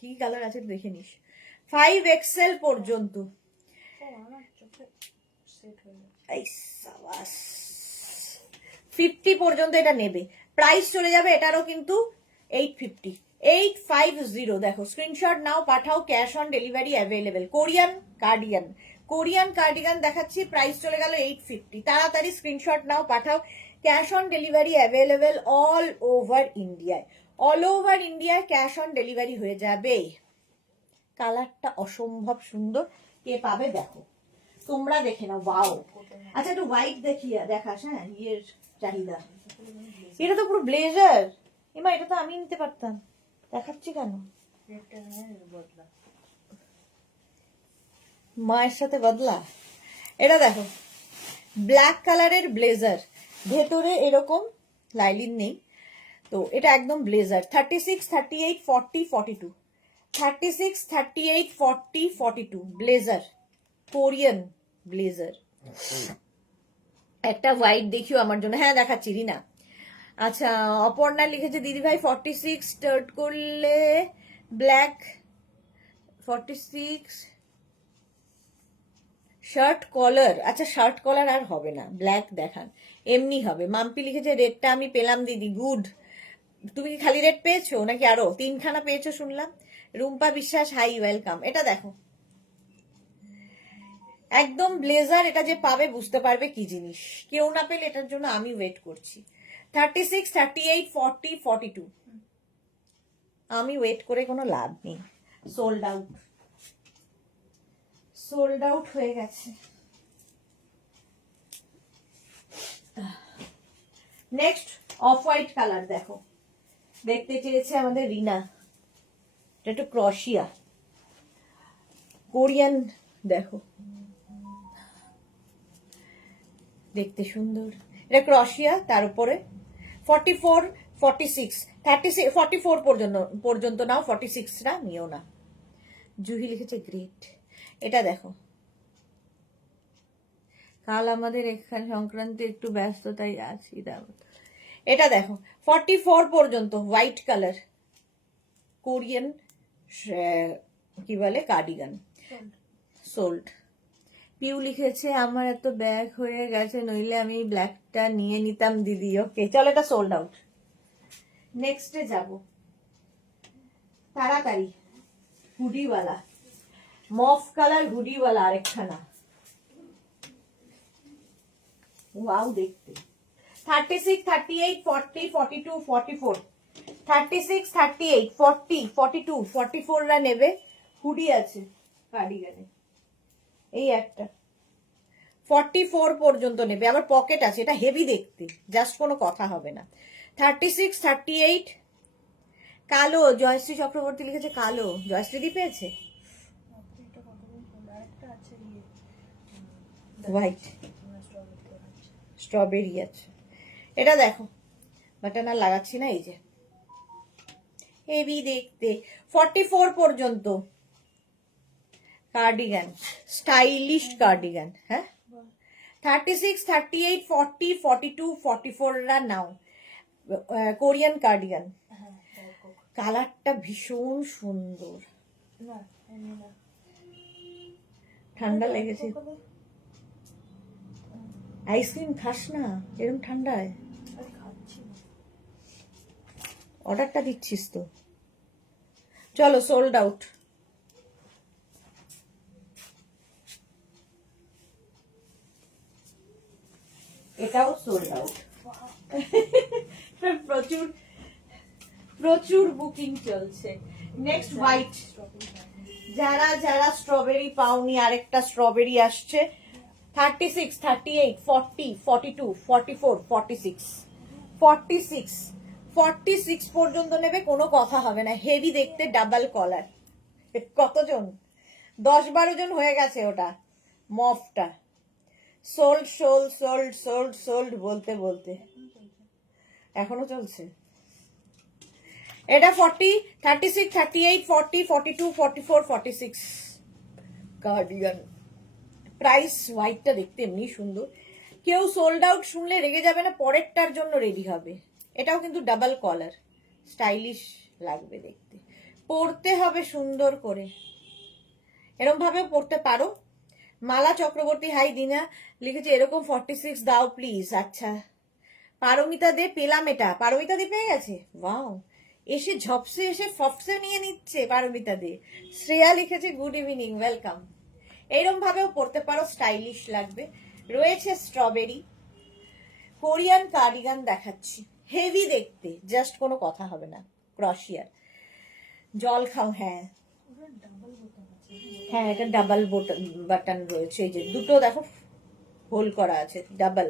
কি কালার আছে দেখে নিস। 5XL পর্যন্ত। 50 পর্যন্ত এটা নেবে। প্রাইস চলে যাবে এটারও কিন্তু 850, 850। দেখো স্ক্রিনশট নাও, পাঠাও, cash on delivery available. Korean cardigan, Korean cardigan দেখাচ্ছি, প্রাইস চলে গেল 850। তাড়াতাড়ি স্ক্রিনশট নাও, পাঠাও, cash on delivery available all over ইন্ডিয়ায়। অল ওভার ইন্ডিয়ায় ক্যাশ অন ডেলিভারি হয়ে যাবে। কালারটা অসম্ভব সুন্দর, কে পাবে দেখো, তোমরা দেখে নাও। ওয়াও। আচ্ছা একটু হোয়াইট দেখিয়ে দেখাস। হ্যাঁ ইয়ের চাহিদা। এটা তো পুরো ব্লেজার। এমা এটা তো আমি নিতে পারতাম, দেখাচ্ছি কেন? মায়ের সাথে বদলা। এটা দেখো ব্ল্যাক কালারের ব্লেজার, ভেতরে এরকম লাইলিন নেই, তো এটা একদম ব্লেজার। 36, 38, 40, 42, 36, 38, 40, 42 blazer, Korean blazer. একটা হোয়াইট দেখিও আমার জন্য। হ্যাঁ দেখাচ্ছি রিনা। আচ্ছা, অপর্ণা লিখেছে দিদি ভাই 46 স্টার্ট করলে ব্ল্যাক 46 শার্ট কলার। আচ্ছা শার্ট কলার আর হবে না, ব্ল্যাক দেখান, এমনি হবে। মাম্পি লিখেছে রেডটা আমি পেলাম দিদি, গুড। তুমি কি খালি রেড পেয়েছো নাকি আরো 3খানা পেয়েছো শুনলাম? রুম্পা বিশ্বাস হাই ওয়েলকাম। এটা দেখো একদম ব্লেজার, এটা যে পাবে বুঝতে পারবে কি জিনিস। কেউ না পেলে এটার জন্য আমি ওয়েট করছি। 36, 38, 40, 42 আমি ওয়েট করে কোনো লাভ নেই। সোল্ড আউট, সোল্ড আউট হয়ে গেছে। নেক্সট অফ হোয়াইট কালার দেখো, দেখতে চেয়েছে আমাদের রিনা। এটা একটু ক্রশিয়া কোরিয়ান, দেখো দেখতে সুন্দর। এটা ক্রশিয়া, তার উপরে 44, 46, 36, 44 পর্যন্ত নাও, 46 না নিও না। জুহি লিখেছে গ্রেট। এটা দেখো, কাল আমাদের এখানে সংক্রান্তি একটু ব্যস্ততাই আছি। এটা দেখো 44 পর্যন্ত হোয়াইট কালার কোরিয়ান, কি বলে কার্ডিগান, সোল্ড। পিউ লিখেছে আমার এত ব্যাগ হয়ে গেছে, নইলে আমি ব্ল্যাকটা নিয়ে নিতাম দিদি। ওকে চলো, এটা সোল্ড আউট। নেক্সটে যাব তাড়াতাড়ি। হুডিওয়ালা, মফ কালার হুডিওয়ালা আরেকখানা, ওয়াও দেখতে। 36, 38, 40, 42, 44, 36, 38, 40, 42, 44 রা নেবে। হুডি আছে কার্ডিগানে, এই একটা 44 পর্যন্ত নেবে, আবার পকেট আছে। এটা হেভি দেখতে, জাস্ট কোনো কথা হবে না। 36, 38 কালো, জয়শ্রী চক্রবর্তী লিখেছে কালো। জয়শ্রী পেয়েছে হোয়াইট, স্ট্রবেরি আছে। এটা দেখো, বাটন আর লাগাচ্ছি না, এই যে হেভি দেখতে। 44 পর্যন্ত কার্ডিগান, স্টাইলিশ কার্ডিগান। হ্যাঁ 36, 38, 40, 42, 44 রা নাও, কোরিয়ান কার্ডিগান। কালারটা ভীষণ সুন্দর। ঠান্ডা লেগেছে, আইসক্রিম খাস না এরকম ঠান্ডায়। অর্ডারটা দিচ্ছিস তো। চলো সোল্ড আউট। এটাও সোল্ড আউট। প্রচুর প্রচুর বুকিং চলছে। নেক্সট হোয়াইট, যারা যারা স্ট্রবেরি পাওনি, আরেকটা স্ট্রবেরি আসছে। 36, 38, 40, 42, 44, 46, 46, 46 পর্যন্ত নেবে, কোনো কথা হবে না। হেভি দেখতে, ডাবল কলার। কতজন? 10-12 জন হয়ে গেছে ওটা মফটা। Sold sold sold sold sold বলতে বলতে এখনো চলছে। এটা 40, 36, 38, 40, 42, 44, 46 কার্ডিগান। প্রাইস হোয়াইটটা দেখতে এমনি সুন্দর। কেউ সোল্ড আউট শুনলে রেগে যাবে না, পরেরটার জন্য রেডি হবে। এটাও কিন্তু ডাবল কলার, স্টাইলিশ লাগবে দেখতে। পরতে হবে সুন্দর করে, এরকম ভাবেও পরতে পারো। মালা চক্রবর্তী হাই দিনা লিখেছে এরকম 46 দাও প্লিজ। আচ্ছা পারমিতা দে পেলাম, এটা পারমিতা দে পেয়ে গেছে। ওয়াও, এসে ঝপসে এসে ফপসে নিয়ে নিচ্ছে পারমিতা দে। শ্রেয়া লিখেছে গুড ইভিনিং, ওয়েলকাম। এইরকম ভাবেও পরতে পারো, স্টাইলিশ লাগবে। রয়েছে স্ট্রবেরি, কোরিয়ান কার্ডিগান দেখাচ্ছি, হেভি দেখতে, জাস্ট কোনো কথা হবে না। ক্রশিয়ার, জল খাও। হ্যাঁ হ্যাঁ, এটা ডাবল বাটন রয়েছে, এই যে দুটো দেখো হোল করা আছে, ডাবল।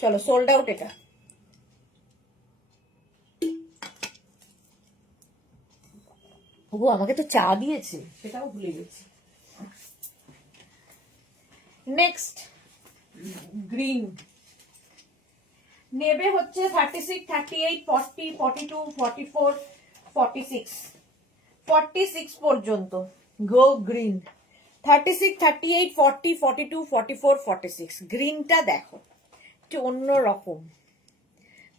চলো সোল্ড আউট এটা। ও আমাকে তো চা দিয়েছে, সেটাও ভুলে গেছি। নেক্সট গ্রিন নেবে হচ্ছে 36, 38, 40, 42, 44, 46, 46 পর্যন্ত। Go green. 36, 38, 40, 42, 44, 46 গ্রিনটা দেখো একটু অন্য রকম,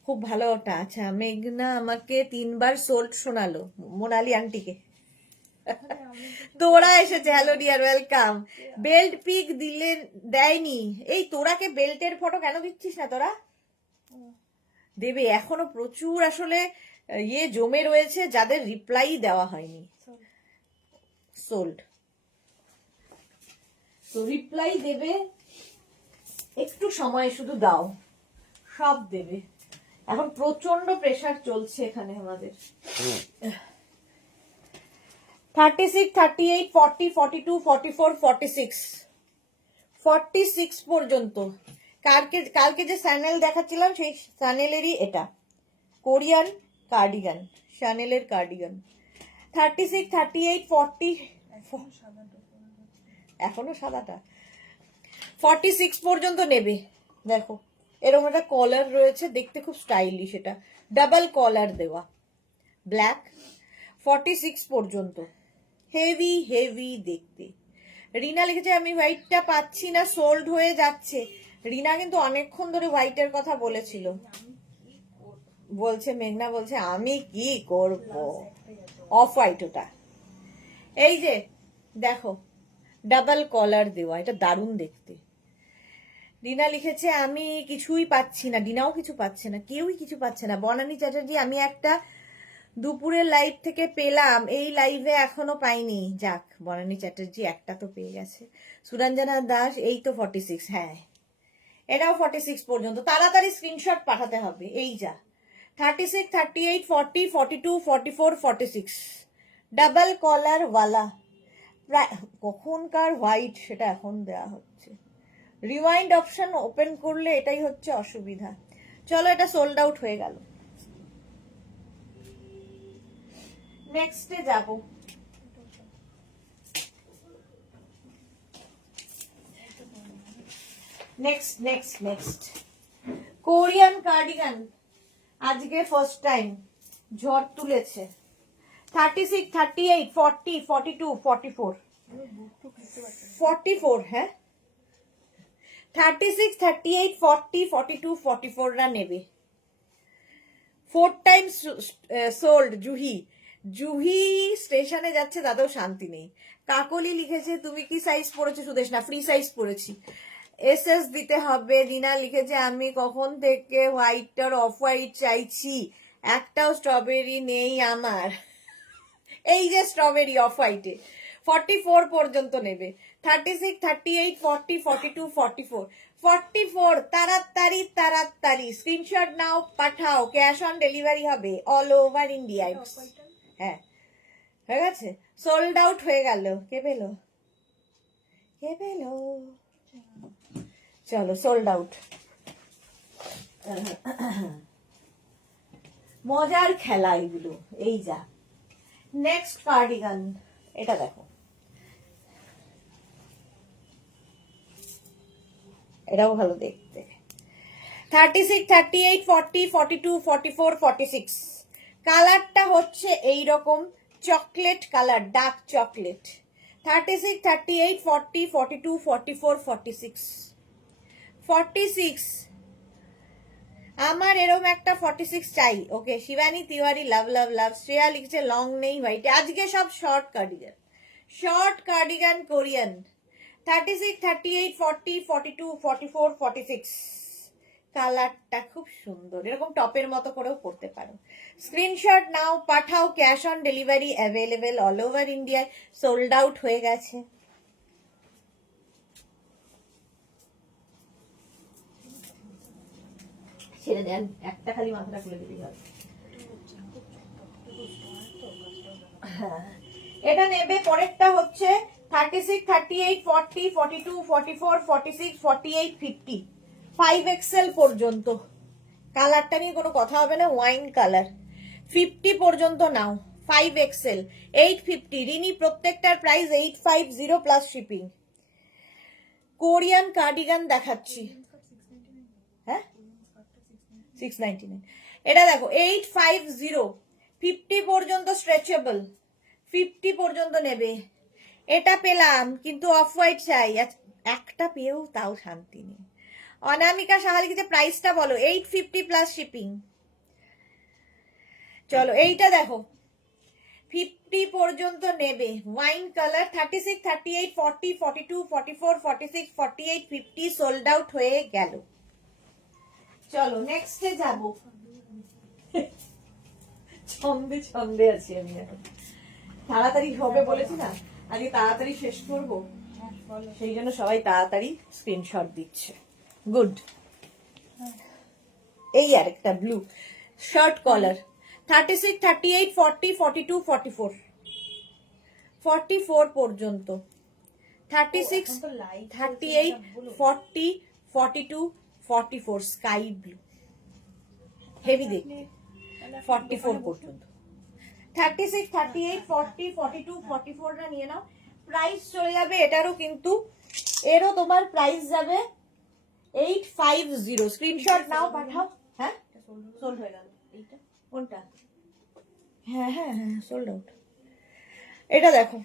খুব ভালো ওটা। আচ্ছা, মেঘনা আমাকে 3বার সোল্ড শোনালো, মোনালি আন্টিকে। তোরা এসেছে, hello dear, welcome. Belt pic দিলে দেয়নি, এই তোরাকে বেল্টের ফটো কেন দিচ্ছিস না তোরা? দেবে, এখনো প্রচুর আসলে ইয়ে জমে রয়েছে যাদের রিপ্লাই দেওয়া হয়নি। সোল্ড, তো রিপ্লাই দেবে, একটু সময় শুধু দাও, সব দেবে। এখন প্রচন্ড প্রেসার চলছে এখানে আমাদের। 36, 38, 40, 42, 44, 46, 46 পর্যন্ত। কালকে যে স্যানেল দেখাচ্ছিলাম সেই স্যানেলেরই এটা, কোরিয়ান কার্ডিগান, শ্যানেলের কার্ডিগান। 36, 38, 40, এখনো সাদাটা। 46 পর্যন্ত নেবে। দেখো এরকম একটা কলার রয়েছে, দেখতে খুব স্টাইলিশ, এটা ডাবল কলার দেওয়া, ব্ল্যাক। 46 পর্যন্ত, হেভি হেভি দেখতে। রিনা লিখেছে আমি হোয়াইটটা পাচ্ছি না, সোল্ড হয়ে যাচ্ছে। রিনা কিন্তু অনেকক্ষণ ধরে হোয়াইটের কথা বলেছিল, বলছে মেঘনা বলছে আমি কি করব, অফ হোয়াইট ওটা। এই যে দেখো ডাবল কলার দেওয়া, এটা দারুণ দেখতে। রিনা লিখেছে আমি কিছুই পাচ্ছি না, রিনাও কিছু পাচ্ছে না, কেউই কিছু পাচ্ছে না। বনানী চ্যাটার্জি আমি একটা দুপুরের লাইভ থেকে পেলাম, এই লাইভে এখনো পাইনি। যাক, বনানী চ্যাটার্জি একটা তো পেয়ে গেছে। সুরঞ্জনা দাস এই তো 46, হ্যাঁ এটাও 46 পর্যন্ত। তাড়াতাড়ি স্ক্রিনশট পাঠাতে হবে। এই যা 36, 38, 40, 42, 44, 46 ডাবল কলার ওয়ালা। কখনকার হোয়াইট সেটা এখন দেয়া হচ্ছে। রিওয়াইন্ড অপশন ওপেন করলে এটাই হচ্ছে অসুবিধা। চলো, এটা সোল্ড আউট হয়ে গেল। নেক্সটে যাব। নেক্সট কোরিয়ান কার্ডিগান আজকে ফার্স্ট টাইম ঝড় তুলেছে। 36, 38, 40, 42, 44, 44, হ্যাঁ 36, 38, 40, 42, 44 রা নেবে। 4 টাইমস সোল্ড। জুহি স্টেশনে যাচ্ছে, তাতেও শান্তি নেই। কাকলি লিখেছে তুমি কি সাইজ পড়েছো সুদেশ? না, ফ্রি সাইজ পড়েছি, এসএস দিতে হবে। রিনা লিখেছে আমি কখন থেকে হোয়াইট আর অফ হোয়াইট চাইছি, একটাও স্ট্রবেরি নেই আমার। এই যে স্ট্রবেরি অফ হোয়াইটে 44 পর্যন্ত নেবে। 36, 38, 40, 42, 44, 44 তাড়াতাড়ি স্ক্রিনশট নাও, পাঠাও, ক্যাশ অন ডেলিভারি হবে অল ওভার ইন্ডিয়া। হ্যাঁ হয়ে গেছে, সোল্ড আউট হয়ে গেল। কে পেলো? চলো সোল্ড আউট। মজার খেলা এগুলো। এই যা নেক্সট কার্ডিগান, এটা দেখো, এটাও ভালো দেখতে। 36, 38, 40, 42, 44, 46 কালারটা হচ্ছে এইরকম চকলেট কালার, ডার্ক চকলেট। 36, 38, 40, 42, 44, 46, 46 আমার এরকম একটা 46 চাই। ওকে, শিবানী তিওয়ারি লাভ লাভ লাভ। শ্রেয়া লিখছে লং নেই হোয়াইট, আজকে সব শর্ট কার্ডিগান কোরিয়ান। 36, 38, 40, 42, 44, 46 কালারটা খুব সুন্দর, এরকম টপের মতো করেও পরতে পারো। স্ক্রিনশট নাও, পাঠাও, cash on delivery available all over ইন্ডিয়ায়। সোল্ড আউট হয়ে গেছে। ছেড়ে দেন, একটা খালি মাথাটা খুলে দিলেই হবে। এটা নেবে। পরেরটা হচ্ছে 36, 38, 40, 42, 44, 46, 48, 50 5XL পর্যন্ত। কালারটা নিয়ে কোনো কথা হবে না, ওয়াইন কালার। 50 পর্যন্ত নাও। 5XL 850। রিনি প্রত্যেকটার price 850 plus shipping. Korean cardigan দেখাচ্ছি। হ্যাঁ 699। এটা দেখো 850, 50 পর্যন্ত স্ট্রেচেবল, 50 পর্যন্ত নেবে। এটা পেলাম কিন্তু অফ হোয়াইট চাই, একটা পেয়েও তাও শান্তি নেই। অনামিকা সাহা লিখেছে প্রাইসটা বলো। 850 প্লাস শিপিং। চলো এইটা দেখো 50 পর্যন্ত নেবে, ওয়াইন কালার, 36, 38, 40, 42, 44, 46, 48, 50 সোল্ড আউট হয়ে গেল। চলো নেক্সটে যাব। ছন্দে ছন্দে আছি আমি এখন, তাড়াতাড়ি হবে বলেছি না, আজকে তাড়াতাড়ি শেষ করব, সেই জন্য সবাই তাড়াতাড়ি স্ক্রিনশট দিচ্ছে। গুড। এই আর একটা ব্লু শার্ট কলার, 36, 38, 40, 42, 44, 44 পর্যন্ত, 36, 38, 40, 42, 44 স্কাই ব্লু, হেভি দেখতে। 44 পর্যন্ত, 36, 38, 40, 42, 44 টা নিয়ে নাও। প্রাইস চলে যাবে এটারও, কিন্তু এরও তোমার প্রাইস যাবে 850। স্ক্রিনশট নাও, পাঠাও। হ্যাঁ সোল্ড হয়ে গেল। এইটা কোনটা? হ্যাঁ হ্যাঁ হ্যাঁ সোল্ড আউট। এটা দেখো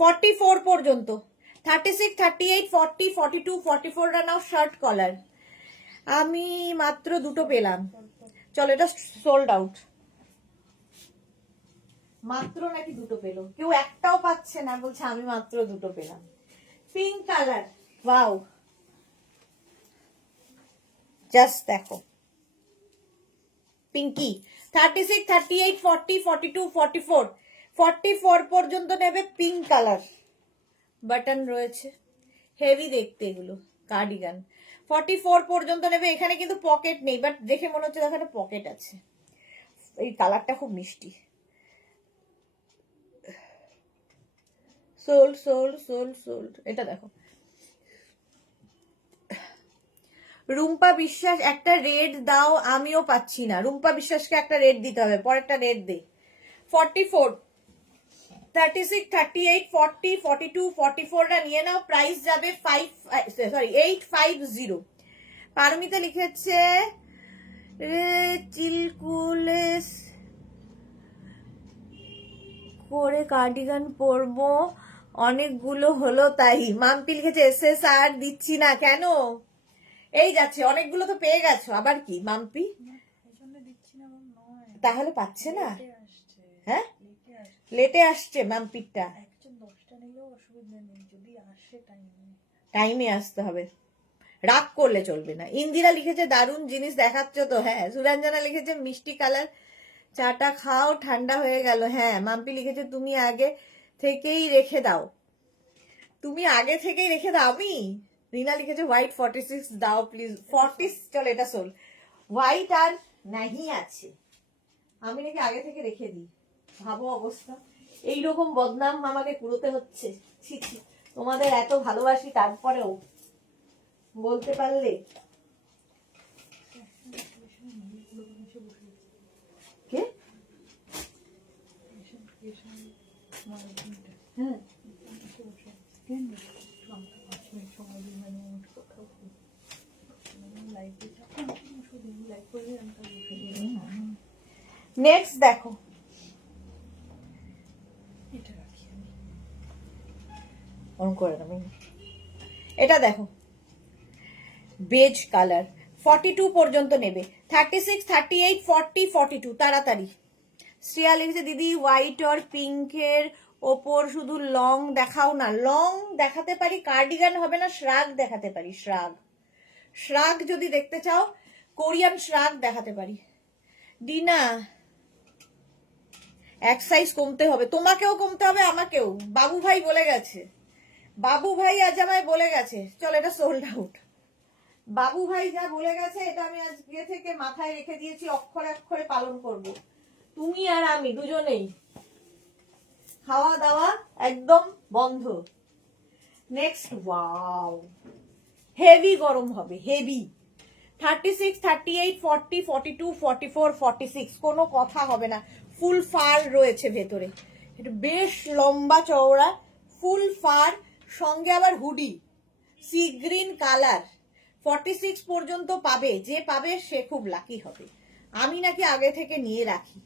44 পর্যন্ত, 36, 38, 40, 42, 44 টা নাও শার্ট কলার। আমি মাত্র দুটো পেলাম। চলো এটা সোল্ড আউট। মাত্র নাকি দুটো পেলো, কেউ একটাও পাচ্ছে না, বলছে আমি মাত্র দুটো পেলাম। পিঙ্ক কালার, ওয়াও, জাস্ট দেখো পিঙ্কি। 36, 38, 40, 42, 44, 44 পর্যন্ত নেবে। পিঙ্ক কালার, বাটন রয়েছে, হেভি দেখতে এগুলো কার্ডিগান। 44 পর্যন্ত নেবে। এখানে কিন্তু পকেট নেই, বাট দেখে মনে হচ্ছে এখানে পকেট আছে। এই কালারটা খুব মিষ্টি। Sold sold sold sold. এটা দেখো রুম্পা বিশ্বাস, একটা রেড দাও, আমিও পাচ্ছি না। রুম্পা বিশ্বাসকে একটা রেড দিতে হবে, পরেরটা রেড দে। 44, 36, 38, 40, 42, 44 টা নিয়ে নাও। প্রাইস যাবে 850। পারমিতা লিখেছে চিলকুলেস করে কার্ডিগান পরবো, অনেকগুলো হলো তাই। মাম্পি লিখেছে SSR দিচ্ছি না কেন? এই যাচ্ছে, অনেকগুলো তো পেয়ে গেছো, আবার কি মাম্পি? তাহলে পাচ্ছে না? হ্যাঁ লেটে আসছে মাম্পিরটা, টাইমে আসতে হবে, রাগ করলে চলবে না। ইন্দিরা লিখেছে দারুণ জিনিস দেখাচ্ছ তো। হ্যাঁ সুরঞ্জনা লিখেছে মিষ্টি কালার, চাটা খাও ঠান্ডা হয়ে গেল। হ্যাঁ মাম্পি লিখেছে তুমি আগে থেকেই রেখে দাও, তুমি আগে থেকেই রেখে দাও। আমি রিনা লিখেছে হোয়াইট 46 দাও প্লিজ। 40 চল এটা সোল, হোয়াইট আর নাহি আছে, আমি নাকি আগে থেকে রেখে দিই। ভাবো অবস্থা, এইরকম বদনাম আমাকে কুড়োতে হচ্ছে। ছি ছি, তোমাদের এত ভালোবাসি তারপরেও বলতে পারলে। কে? হ্যাঁ নেক্সট দেখো, এটা দেখো বেজ কালার, 42 পর্যন্ত নেবে। 36, 38, 40, 42 তাড়াতাড়ি। শ্রেয়া লিখেছে দিদি হোয়াইট আর পিঙ্কের ওপর শুধু লং দেখাও না। লং দেখাতে পারি, কার্ডিগান হবে না, শ্রাগ দেখাতে পারি। শ্রাগ, শ্রাগ যদি দেখতে চাও কোরিয়ান শ্রাগ দেখাতে পারি। ডিনা এক সাইজ কমতে হবে, তোমাকেও কমতে হবে, আমাকেও। বাবু ভাই বলে গেছে, বাবু ভাই আজ আমায় বলে গেছে। চল এটা সোল্ড আউট। বাবু ভাই যা বলে গেছে এটা আমি আজকে থেকে মাথায় রেখে দিয়েছি, অক্ষরে অক্ষরে পালন করব। তুমি আর আমি দুজনেই, খাওয়া দাওয়া একদম বন্ধ। নেক্সট, ওয়াও হেভি গরম হবে, হেভি। 36, 38, 40, 42, 44, 46 কোনো কথা হবে না। ফুল ফার রয়েছে ভেতরে, এটা বেশ লম্বা চওড়া ফুল ফার, সঙ্গে আবার হুডি, সি গ্রিন কালার 46 পর্যন্ত পাবে, যে পাবে সে খুব লাকি হবে। আমি নাকি আগে থেকে নিয়ে রাখি।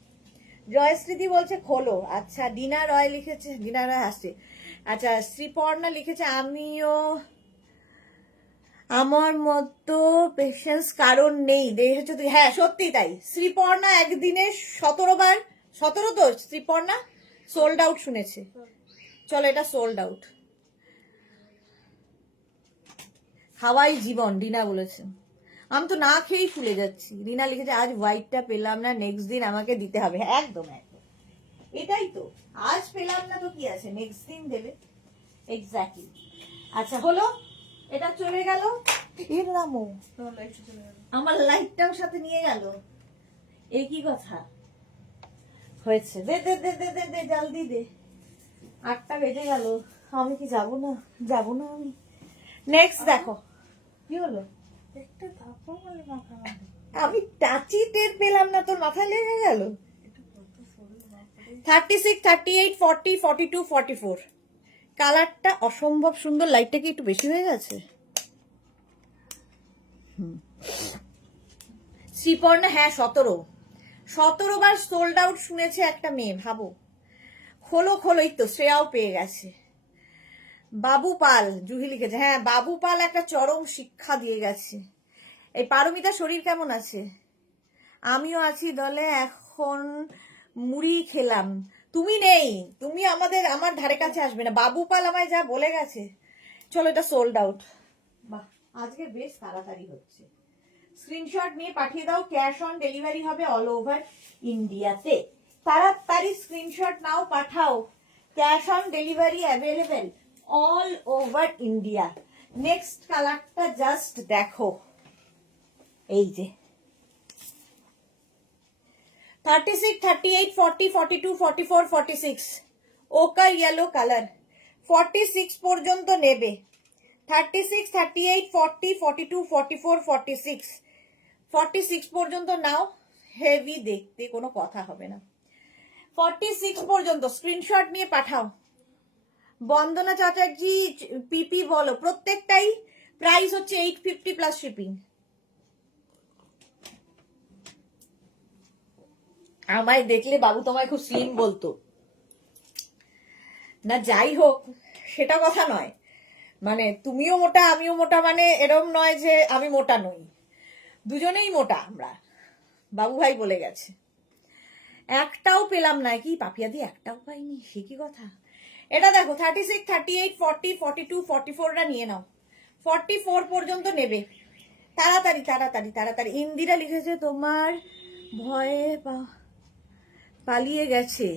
জয়শ্রীদি বলছে খোলো। আচ্ছা, ডিনা রয় লিখেছে, ডিনা রয় আসছে। আচ্ছা, শ্রীপর্ণা লিখেছে আমিও আমার মতো পেশেন্স কারণ নেই, দেখেছো তুই? হ্যাঁ সত্যি তাই। শ্রীপর্ণা একদিনে 17 বার, 17 তো শ্রীপর্ণা সোল্ড আউট শুনেছে। চলো এটা সোল্ড আউট। খাওয়াই জীবন, রিনা বলেছে। আমি তো না খেয়েই ফুলে যাচ্ছি। রিনা লিখেছে আজ হোয়াইটটা পেলাম না, নেক্সট দিন আমাকে দিতে হবে। একদম একদম, এটাই তো, আজ পেলাম না তো কি আছে, নেক্সট দিন দেবে। এক্স্যাক্টলি। আচ্ছা হলো, এটা চলে গেল। এর নামও আমার লাইটটাও সাথে নিয়ে গেল, এই কি কথা হয়েছে? দে দে দে দে দে দে জলদি দে, 8টা বেজে গেল। আমি কি যাবো না, যাবো না আমি। নেক্সট দেখো কি হলো। আমি টাচি টের পেলাম না, তোর মাথায় লেগে গেল। 36, 38, 40, 42, 44 কালারটা অসম্ভব সুন্দর। লাইটটা কি একটু বেশি হয়ে গেছে? শ্রীপর্ণা হ্যাঁ 17 বার সোল্ড আউট শুনেছে একটা মেয়ে, ভাবো। খোলো খোলো, এই তো শ্রেয়াও পেয়ে গেছে। বাবু পাল জুহি লিখেছে, হ্যাঁ বাবু পাল একটা চরম শিক্ষা দিয়ে গেছে। এই পারমিতার শরীর কেমন আছে? আমিও আছি দলে, এখন মুড়ি খেলাম। তুমি নেই, তুমি আমার ধারে কাছে আসবে না। বাবু পাল আমায় যা বলে গেছে। চলো এটা সোল্ড আউট। বাহ, আজকে বেশ তাড়াতাড়ি হচ্ছে। স্ক্রিনশট নিয়ে পাঠিয়ে দাও, ক্যাশ অন ডেলিভারি হবে অল ওভার ইন্ডিয়াতে। তাড়াতাড়ি স্ক্রিনশট নাও, পাঠাও। Cash on delivery available all over India. Next কালারটা জাস্ট দেখো, এই যে 36, 38, 40, 42, 44, 46 ওকা ইয়েলো কালার 46 পর্যন্ত নেবে। 36, 38, 40, 42, 44, 46 46 পর্যন্ত নাও। হেভি দেখতে, কোনো কথা হবে না। 46 পর্যন্ত স্ক্রিনশট নিয়ে পাঠাও। বন্দনা চাচার্জি পিপি বলো, প্রত্যেকটাই প্রাইস হচ্ছে 850 প্লাস শিপিং। আমায় দেখলে বাবু তোমায় খুব স্লিম বলতো না, যাই হোক সেটা কথা নয়। মানে তুমিও মোটা আমিও মোটা, মানে এরম নয় যে আমি মোটা নই, দুজনেই মোটা আমরা, বাবু ভাই বলে গেছে। একটাও পেলাম না, কি পাপিয়াদি একটাও পাইনি, সে কি কথা। এটা দেখো 36, 38, 40, 42, 44টা নিয়ে নাও। 44 পর্যন্ত নেবে। তাড়াতাড়ি তাড়াতাড়ি তাড়াতাড়ি। ইন্দিরা লিখেছে তোমার ভয়ে পালিয়ে গেছে।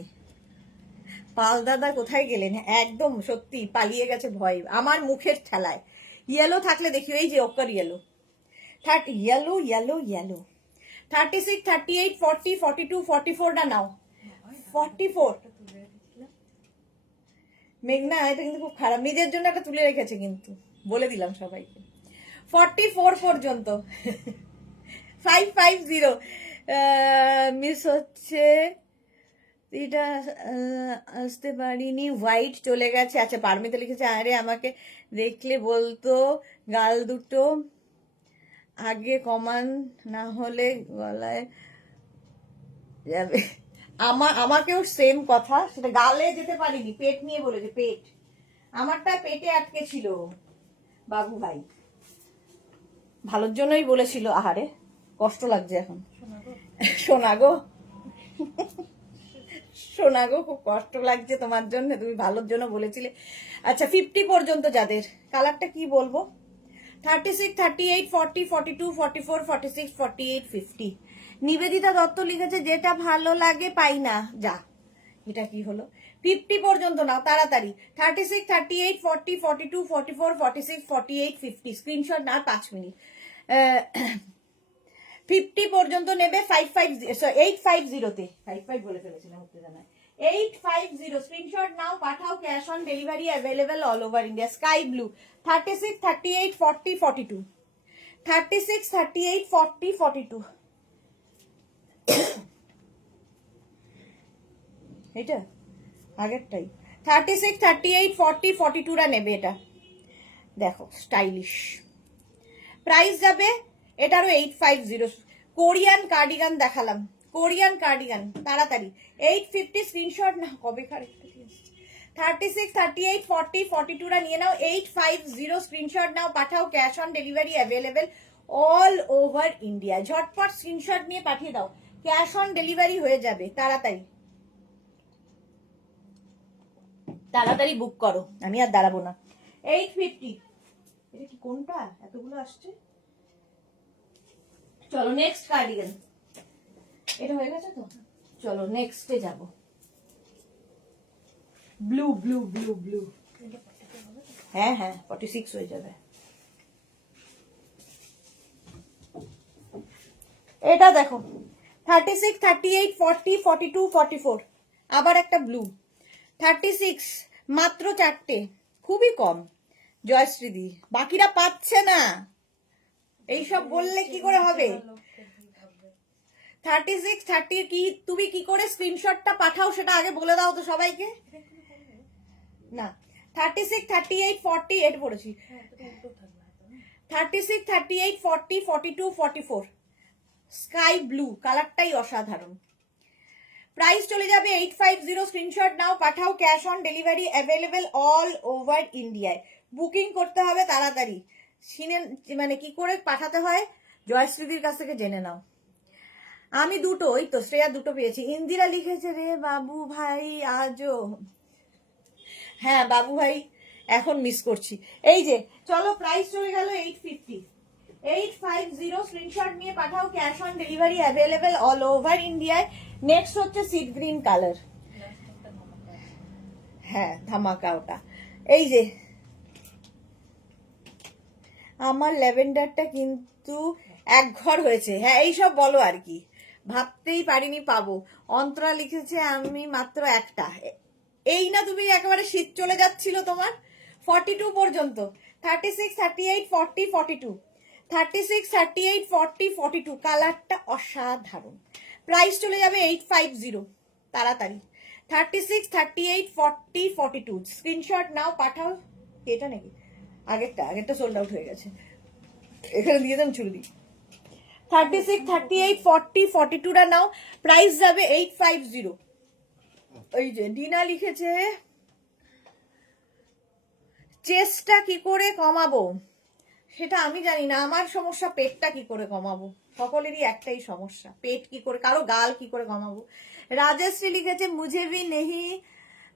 পাল দাদা কোথায় গেলেন? একদম সত্যি পালিয়ে গেছে ভয়, আমার মুখের ঠেলায়। ইয়েলো থাকলে দেখিও, এই যে ওকার ইয়েলো, ইয়েলো ইয়েলো ইয়েলো। 36, 38, 40, 42, 44টা নাও। 44 মেঘনা, এটা কিন্তু খুব খারাপ, নিজের জন্য একটা তুলে রেখেছে কিন্তু, বলে দিলাম সবাইকে। 44 পর্যন্ত 550 মিস হচ্ছে, এটা আসতে পারিনি, হোয়াইট চলে গেছে। আচ্ছা পারমিতা লিখেছে আরে আমাকে দেখলে বলতো গাল দুটো আগে কমান, না হলে গলায় যাবে। আমাকেও সেম কথা, সেটা গালে যেতে পারিনি, পেট নিয়ে বলেছে, পেট আমারটা পেটে আটকে ছিল। বাবু ভাই ভালোর জন্যই বলেছিল, আহারে কষ্ট লাগছে এখন। শোনা গো শোনা গো, খুব কষ্ট লাগছে তোমার জন্য, তুমি ভালোর জন্য বলেছিলে। আচ্ছা 50 পর্যন্ত যাদের, কালারটা কি বলবো, 36, 38, 40, 42, 44, 46, 48, 50। নিবেদিতা দত্ত লিখেছে যেটা ভালো লাগে পাই না, যা এটা কি হলো। 50 পর্যন্ত নাও তাড়াতাড়ি। 36, 38, 40, 42, 44, 46, 48, 50 স্ক্রিনশট না, 5 মিনিট। 50 পর্যন্ত নেবে। 850 55 বলে ফেলেছিলাম, উঠতে জানায় 850 স্ক্রিনশট নাও, পাঠাও। Cash on delivery available all over India. Sky blue 36, 38, 40, 42 36, 38, 40, 42 এটা আগেরটাই। 36, 38, 40, 42টা নেবে। এটা দেখো স্টাইলিশ, প্রাইস যাবে এটারও 850। কোরিয়ান কার্ডিগান দেখালাম, কোরিয়ান কার্ডিগান তাড়াতাড়ি 850 স্ক্রিনশট না, কবে কার 36, 38, 40, 42 রা নিয়ে নাও, 850 স্ক্রিনশট নাও, পাঠাও, cash on delivery available all over India. ঝটপট স্ক্রিনশট নিয়ে পাঠিয়ে দাও, ক্যাশ অন ডেলিভারি হয়ে যাবে, তাড়াতাড়ি তাড়াতাড়ি বুক করো, আমি আর দাঁড়াবো না। 850, এটা কি কোনটা এতগুলো আসছে? চলো নেক্সট কার্ডিগান, এটা হয়ে গেছে তো, চলো নেক্সটে যাব। ব্লু ব্লু ব্লু ব্লু, হ্যাঁ হ্যাঁ 46 হয়ে যাবে। এটা দেখো 36, 38, 40, 42, 44, আবার একটা ব্লু 36, মাত্র 4টে, খুবই কম জয়শ্রীদি, বাকিরা পাচ্ছে না, এইসব বললে কি করে হবে? 36, 30 কি তুমি কি করে স্ক্রিনশটটা পাঠাও সেটা আগে বলে দাও তো সবাইকে। না 36, 38, 40, এটা পড়েছি, 36, 38, 40, 42, 44, স্কাই ব্লু কালারটাই অসাধারণ। প্রাইস চলে যাবে 850, স্ক্রিনশট নাও, পাঠাও, cash on delivery available all over ইন্ডিয়ায়। বুকিং করতে হবে তাড়াতাড়ি, মানে কি করে পাঠাতে হয় জয়শ্রীদির কাছ থেকে জেনে নাও। আমি দুটো, ওই তো শ্রেয়া দুটো পেয়েছি। ইন্দিরা লিখেছে রে বাবু ভাই আজও, হ্যাঁ বাবু ভাই এখন মিস করছি। এই যে চলো প্রাইস চলে গেল 850, 850 স্ক্রিনশট নিয়ে পাঠাও, cash on delivery available all over ইন্ডিয়ায়। নেক্সট হচ্ছে সিড গ্রিন কালার, হ্যাঁ ধামাকা ওটা। এই যে আমার ল্যাভেন্ডারটা কিন্তু এক ঘর হয়েছে, হ্যাঁ এইসব বলো আর কি, ভাবতেই পারিনি পাবো। অন্তরা লিখেছে আমি মাত্র একটা, এই না তুমি একেবারে শীত চলে যাচ্ছিল তোমার 42 পর্যন্ত, 36, 38, 40, 42, 36, 38, 40, 42, কালারটা অসাধারণ। প্রাইস চলে যাবে 850, তাড়াতাড়ি 36, 38, 40, 42 স্ক্রিনশট নাও, পাঠাও। এটা নাকি আগেরটা সোল্ড আউট হয়ে গেছে, এখানে দিয়ে দেন চুরি দিই। 36, 38, 40, 42 টা নাও, প্রাইস যাবে 850। ওই যে ডিনা লিখেছে চেস্টটা কি করে কমাবো, সেটা আমি জানি না, আমার সমস্যা পেটটা কি করে কমাবো, সকলেরই একটাই সমস্যা, পেট কি করে, কারো গাল কি করে কমাবো। রাজশ্রী লিখেছে মুঝে ভি নেহি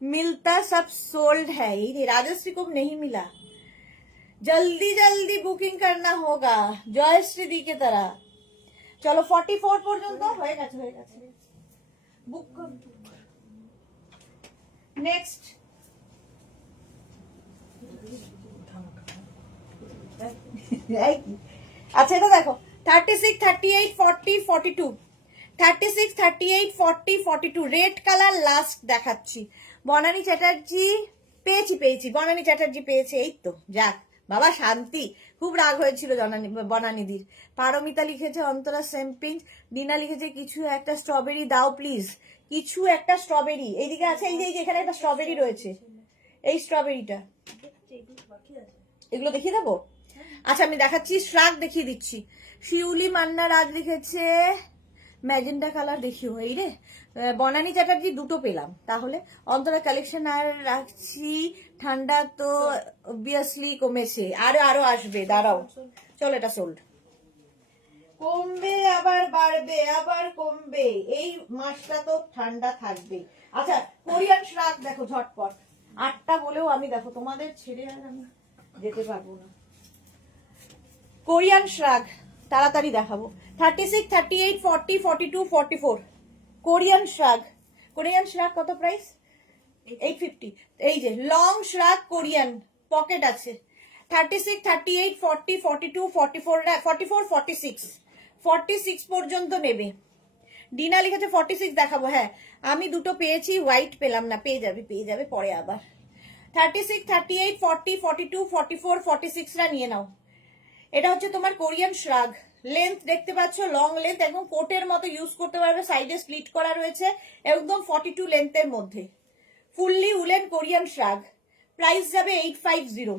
মিলতা সব সোল্ড হ্যাঁ, এই রাজশ্রী को नहीं मिला, जल्दी जल्दी बुकिंग करना होगा জয়শ্রী দি কে तरह। চলো 44 পর্যন্ত হয়ে গেছে, বুক কর। নেক্সট আচ্ছা এটা দেখো 36, 38, 40, 42, 36, 38, 40, 42 রেড কালার লাস্ট দেখাচ্ছি। বনানী চ্যাটার্জি পেয়েছি, বনানী চ্যাটার্জি পেয়েছে, এই তো যাক বাবা শান্তি, খুব রাগ হয়েছিল বনানীদির। পারমিতা লিখেছে অন্তরা সেম পিঙ্ক, ডিনা লিখেছে কিছু একটা স্ট্রবেরি দাও প্লিজ, কিছু একটা স্ট্রবেরি এইদিকে আছে, এই যে এখানে একটা স্ট্রবেরি রয়েছে, এই স্ট্রবেরিটা, এগুলো দেখিয়ে দেবো। আচ্ছা আমি দেখাচ্ছি, শ্রাগ দেখিয়ে দিচ্ছি। শিউলি মান্না রাজ লিখেছে ম্যাজেন্ডা কালার দেখিও, এই রে। বনানী চ্যাটার্জি দুটো পেলাম, তাহলে অন্তরা কালেকশন আর রাখছি, ঠান্ডা তো অবভিয়াসলি কমেছে, আরো আসবে, দাঁড়াও। চলো এটা সোল্ড, কমবে আবার বাড়বে আবার কমবে, এই মাসটা তো ঠান্ডা থাকবে। আচ্ছা কোরিয়ান শ্রাগ দেখো ঝটপট, 8টা বলেও আমি দেখো তোমাদের ছেড়ে আর আমি যেতে পারবো না। কোরিয়ান শ্রাগ তাড়াতাড়ি দেখাবো, 36, 38, 40, 42, 44 কোরিয়ান শ্রাগ কত প্রাইস? 850। এই যে লং শ্রাগ কোরিয়ান পকেট আছে, 36, 38, 40, 42, 44, 44, 46, 46 পর্যন্ত নেবে। ডিনা লিখেছে 46 দেখাবো, হ্যাঁ আমি দুটো পেয়েছি, হোয়াইট পেলাম না, পেয়ে যাবে পরে আবার। 36, 38, 40, 42, 44, 46 রা নিয়ে নাও। এটা হচ্ছে তোমার কোরিয়ান শ্রাগ, লেন্থ দেখতে পাচ্ছ, লং লেন্থ, একদম কোটের মতো ইউজ করতে পারবে, সাইডে স্প্লিট করা রয়েছে, একদম 42 লেন্থের মধ্যে, ফুললি উলেন কোরিয়ান শ্রাগ। প্রাইস যাবে 850,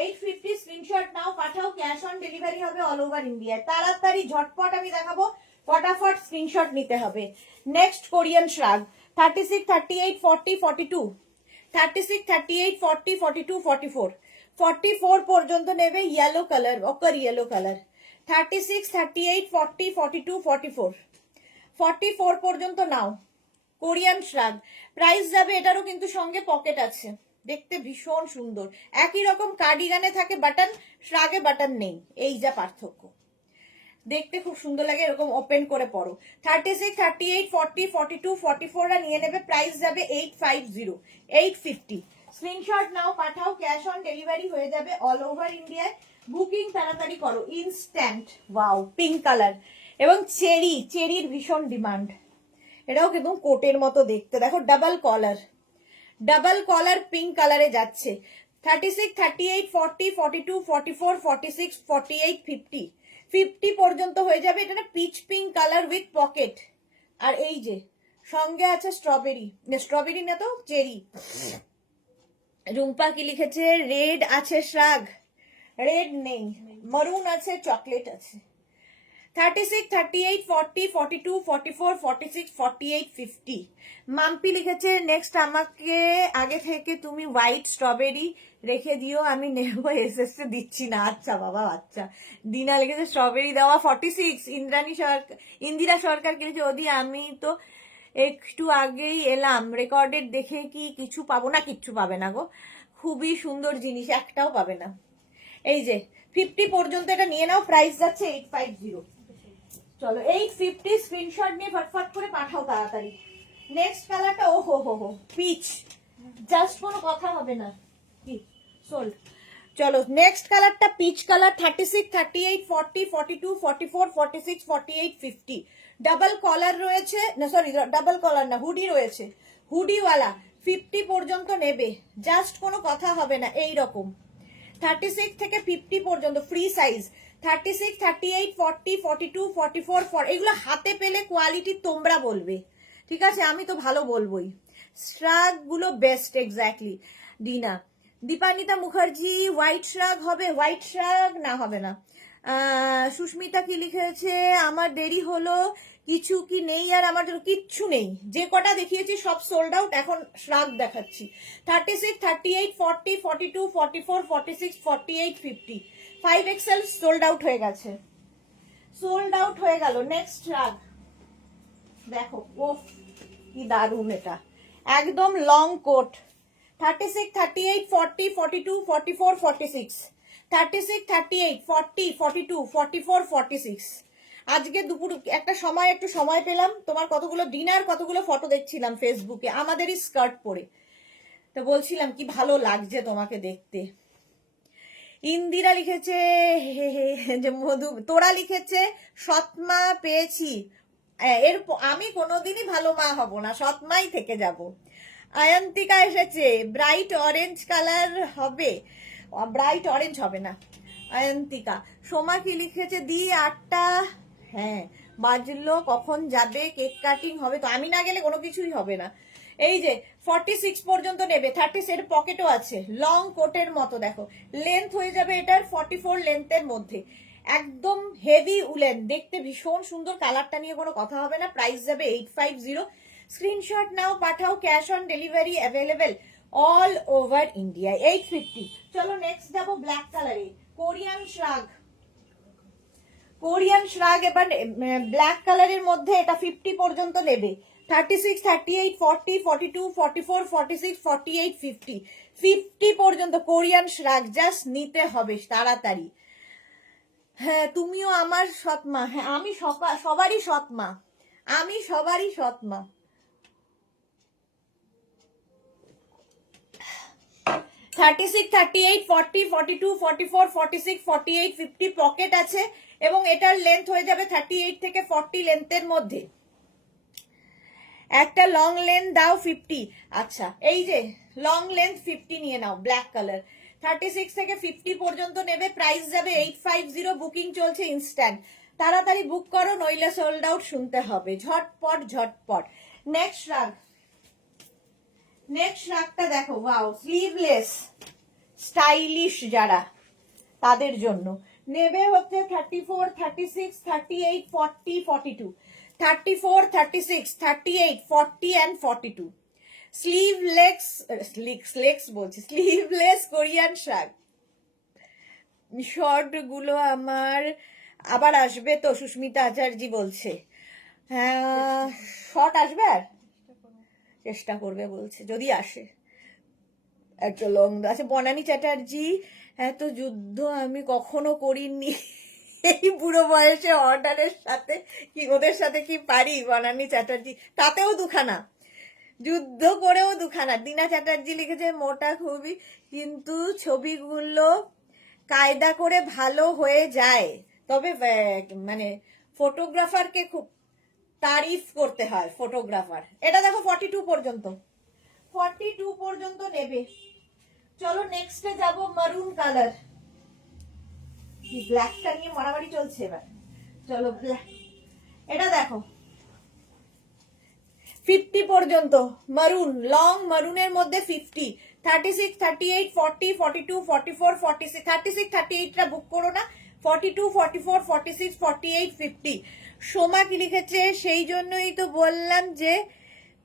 850 স্ক্রিনশট নাও, পাঠাও, ক্যাশ অন ডেলিভারি হবে অল ওভার ইন্ডিয়ায়। তাড়াতাড়ি ঝটপট আমি দেখাবো, ফটাফট স্ক্রিনশট নিতে হবে। নেক্সট কোরিয়ান শ্রাগ 36, 38, 40, 42, 36, 38, 40, 42, 44, 44 পর্যন্ত নেবে। ইয়েলো কালার, অকার ইয়েলো কালার। 36, 38, 40, 42, 44, 44 পর্যন্ত নাও। কোরিয়ান শ্রাগ প্রাইস যাবে, এটারও কিন্তু সঙ্গে পকেট আছে, দেখতে ভীষণ সুন্দর। একই রকম কার্ডিগানে থাকে বাটন, শ্রাগে বাটন নেই, এই যা পার্থক্য। দেখতে খুব সুন্দর লাগে, এরকম ওপেন করে পরো। 36, 38, 40, 42, 44 নিয়ে নেবে। প্রাইস যাবে 850, 850। স্ক্রিনশট নাও, পাঠাও, ক্যাশ অন ডেলিভারি হয়ে যাবে অল ওভার ইন্ডিয়ায়। বুকিং তাড়াতাড়ি করো, ইনস্ট্যান্ট। ওয়াও, পিঙ্ক কালার এবং চেরির ভীষণ ডিমান্ড। এটাও কিন্তু কোটের মতো দেখতে, দেখো ডাবল কলার পিঙ্ক কালারে যাচ্ছে। 36, 38, 40, 42, 44, 46, 48, 50, 50 পর্যন্ত হয়ে যাবে। এটা peach pink colour with pocket. আর এই যে সঙ্গে আছে স্ট্রবেরি না তো চেরি। রুম্পা কি লিখেছে? রেড আছে শ্রাগ, রেড নেই, মারুন আছে, চকলেট আছে। 36, 38, 40, 42, 44, 46, 48, 50। মাম্পি লিখেছে নেক্সট আমাকে আগে থেকে তুমি হোয়াইট স্ট্রবেরি রেখে দিও, আমি নেবো, এসএসসি দিচ্ছি না। আচ্ছা বাবা, আচ্ছা। দিনা লিখেছে স্ট্রবেরি দেওয়া 46। ইন্দিরা সরকার কি লিখেছে? ওদি আমি তো একটু আগেই এলাম, রেকর্ডেড দেখে কি কিছু পাবো না? কিচ্ছু পাবে না গো, খুবই সুন্দর জিনিস, একটাও পাবে না। এই যে 50 পর্যন্ত এটা নিয়ে নাও, প্রাইস যাচ্ছে 850। চলো 850 স্ক্রিনশট নিয়ে ফটফট করে পাঠাও তাড়াতাড়ি। নেক্সট কালারটা ও হো পিচ, জাস্ট কোনো কথা হবে না, কি সোল্ড। চলো নেক্সট কালারটা পিচ কালার। 36, 38, 40, 42, 44, 46, 48, 50। ডাবল কলার রয়েছে না, সরি ডাবল কলার না, হুডি রয়েছে, হুডিওয়ালা। 50 পর্যন্ত নেবে, জাস্ট কোনো কথা হবে না। এই রকম 36 থেকে 50 পর্যন্ত ফ্রি সাইজ। 36, 38, 40, 42, 44, এগুলো হাতে পেলে কোয়ালিটি তোমরা বলবে, ঠিক আছে? আমি তো ভালো বলবোই। শ্রাগ গুলো best, exactly. Dipanita Mukherjee white shrug হবে? হোয়াইট শ্রাগ না, হবে না। সুস্মিতা কি লিখেছে? আমার দেরি হলো, কিছু কি নেই? আর আমার জন্য কিচ্ছু নেই, যে কটা দেখিয়েছি সব সোল্ড আউট, এখন শ্রাগ দেখাচ্ছি। 36, 38, 40, 42, 44, 46, 48, 50, 5XL সোল্ড আউট হয়ে গেছে, সোল্ড আউট হয়ে গেল। নেক্সট শ্রাগ দেখো, ও কি দারুন, এটা একদম লং কোট। 36, 38, 40, 42, 44, 46, 36, 38, 40, 42, 44, 46। আজকে দুপুর একটা সময় একটু সময় পেলাম, তোমার কতগুলো ডিনার, কতগুলো ফটো দেখছিলাম ফেসবুকে আমাদেরই স্কার্ট পরে, তো বলছিলাম কি ভালো লাগছে তোমাকে দেখতে। ইন্দিরা লিখেছে যে মধু, তোরা লিখেছে সৎমা পেয়েছি, এর আমি কোনোদিনই ভালো মা হব না, সৎমাই থেকে যাব। আয়ন্তিকা এসেছে, ব্রাইট অরেঞ্জ কালার হবে? ব্রাইট অরেঞ্জ হবে না আয়ন্তিকা। সোমা কি লিখেছে? দি 8টা হ্যাঁ বাজলো, কখন যাবে? কেক কাটিং হবে তো, আমি না গেলে কোনো কিছুই হবে না। এই যে 46 পর্যন্ত নেবে। 30 এর পকেটও আছে, লং কোটের মতো, দেখো লেন্থ হয়ে যাবে এটার 44 লেন্থের মধ্যে, একদম হেভি উলেন, দেখতে ভীষণ সুন্দর। কালারটা নিয়ে কোনো কথা হবে না, প্রাইস যাবে 850। স্ক্রিনশট নাও, পাঠাও, cash on delivery available all over India. 850। চলো নেক্সট যাবো ব্ল্যাক কালারে, কোরিয়ান শ্রাগ। কোরিয়ান শ্রাগ এবার ব্ল্যাক কালারের মধ্যে, এটা 50 পর্যন্ত নেবে। 36, 38, 40, 42, 44, 46, 48, 50, 50 পর্যন্ত কোরিয়ান শ্রাগ, জাস্ট নিতে হবে তাড়াতাড়ি। হ্যাঁ তুমিও আমার সৎমা, হ্যাঁ আমি সবারই সৎমা, আমি সবারই সৎমা। 36, 38, 40, 42, 44, 46, 48, 50 পকেট আছে এবং এটার লেন্থ হয়ে যাবে 38 থেকে 40 লেন্থের মধ্যে। একটা লং লেন্থ দাও 50। আচ্ছা এই যে লং লেন্থ 50 নিয়ে নাও, ব্ল্যাক কালার। 36 থেকে 50 পর্যন্ত নেবে, প্রাইস যাবে 850। বুকিং চলছে ইনস্ট্যান্ট, তাড়াতাড়ি বুক করো নইলে সোল্ড আউট শুনতে হবে, ঝটপট ঝটপট। নেক্সট রাগটা দেখো, ওয়াও, স্লিভলেস, স্টাইলিশ যারা তাদের জন্য নেবে হচ্ছে 34, 36, 38, 40, 42, 34, 36, 38, 40 and 42. Sleeveless Korean shirt. Short গুলো আমার আবার আসবে তো, সুস্মিতা আচার্যি বলছে। হ্যাঁ, শর্ট আসবে, আর চেষ্টা করবে বলছে যদি আসে। একটা লং আছে বনানী চ্যাটার্জি, এত যুদ্ধ আমি কখনো করিনি এই বুড়ো বয়সে অর্ডারের সাথে, কি ওদের সাথে কি পারি বনানী চ্যাটার্জি, তাতেও দুখানা যুদ্ধ করেও দুখানা। দীনা চ্যাটার্জি লিখেছে মোটা খুবই, কিন্তু ছবিগুলো কায়দা করে ভালো হয়ে যায়, তবে মানে ফটোগ্রাফারকে খুব তারিফ করতে হয় ফটোগ্রাফার। এটা দেখো 42 পর্যন্ত, 42 পর্যন্ত নেবে। চলো নেক্সটে যাব, মারুন কালার। ব্ল্যাকটা নিয়ে মারামারি চলছে এবার। চলো ব্ল্যাক, এটা দেখো 50 পর্যন্ত মারুন, লং মারুনের মধ্যে 50, 36, 38, 40, 42, 44, 46, 36, 38টা বুক করো না, 42, 44, 46, 48, 50। সোমা কি লিখেছে, সেই জন্যই তো বললাম যে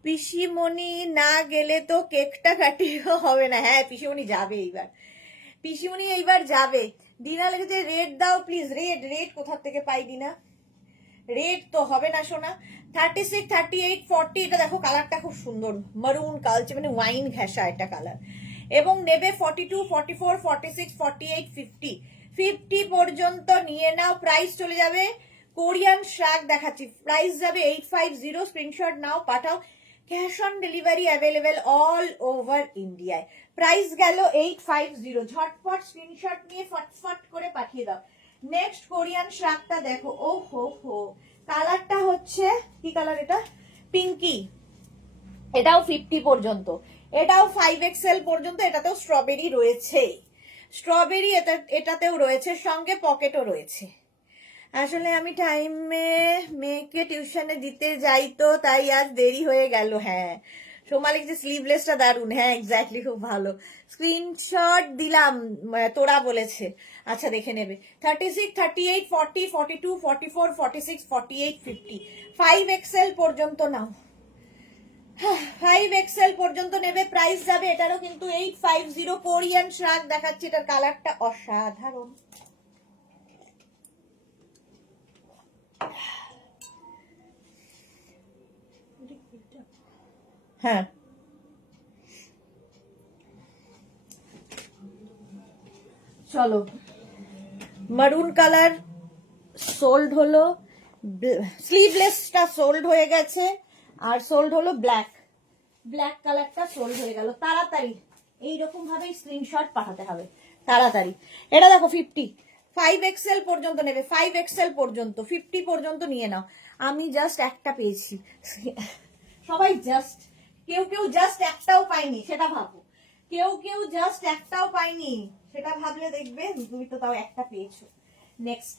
পিসিমণি না গেলে তো কেকটা কাটিও হবে না। হ্যাঁ, পিসিমণি যাবে এইবার, পিসিমণি এইবার যাবে। দিনা লিখেছে রেড দাও প্লিজ। রেড কোথা থেকে পাই দিনা, রেড তো হবে না সোনা। 36, 38, 40, এটা দেখো কালারটা খুব সুন্দর, মারুন কালচে, মানে ওয়াইন ঘেঁষা এটা কালার। এবং নেবে 42, 44, 46, 48, 50, 50 পর্যন্ত নিয়ে নাও। প্রাইস চলে যাবে, কোরিয়ান শার্ক দেখাচ্ছি, প্রাইস যাবে 850। স্ক্রিনশট নাও, পাঠাও। Cash on delivery available all over ইন্ডিয়ায়। প্রাইস গেল 850। ঝটপট স্ক্রিনশট নিয়ে ফটফট করে পাঠিয়ে দাও। নেক্সট কোরিয়ান শার্কটা দেখো, ও হো কালারটা হচ্ছে কি কালার এটা, পিঙ্কি। এটাও 50 পর্যন্ত, এটাও 5XL পর্যন্ত। এটাতেও স্ট্রবেরি রয়েছে, স্ট্রবেরি এটাতেও রয়েছে, সঙ্গে পকেটও রয়েছে। আসলে আমি টাইমে মেয়েকে টিউশনে দিতে যাই তো, তাই আজ দেরি হয়ে গেল। হ্যাঁ, সোমা লিখছে স্লিভলেসটা দারুন। হ্যাঁ এক্স্যাক্টলি, খুব ভালো। স্ক্রিনশট দিলাম, তোরা বলেছে। আচ্ছা দেখে নেবে। 36, 38, 40, 42, 44, 46, 48, 50, 5XL পর্যন্ত নাও, 5XL পর্যন্ত নেবে। প্রাইস যাবে এটারও কিন্তু 850। কোরিয়ান শার্ক দেখাচ্ছি, এটার কালারটা অসাধারণ। হ্যাঁ, চলো মারুন কালার সোল্ড হলো, স্লিভলেসটা সোল্ড হয়ে গেছে, আর সোল্ড হলো ব্ল্যাক কালারটা সোল্ড হয়ে গেল। তাড়াতাড়ি এইরকম ভাবেই স্ক্রিনশট পাঠাতে হবে, তাড়াতাড়ি। এটা দেখো 50, 5XL পর্যন্ত নেবে, 5XL পর্যন্ত, 50 পর্যন্ত নিয়ে নাও। আমি জাস্ট একটা পেয়েছি, সবাই জাস্ট, কেউ জাস্ট একটাও পাইনি সেটা ভাবো, কেউ জাস্ট একটাও পাইনি সেটা ভাবলে দেখবে তুমি তো তাও একটা পেয়েছো। নেক্সট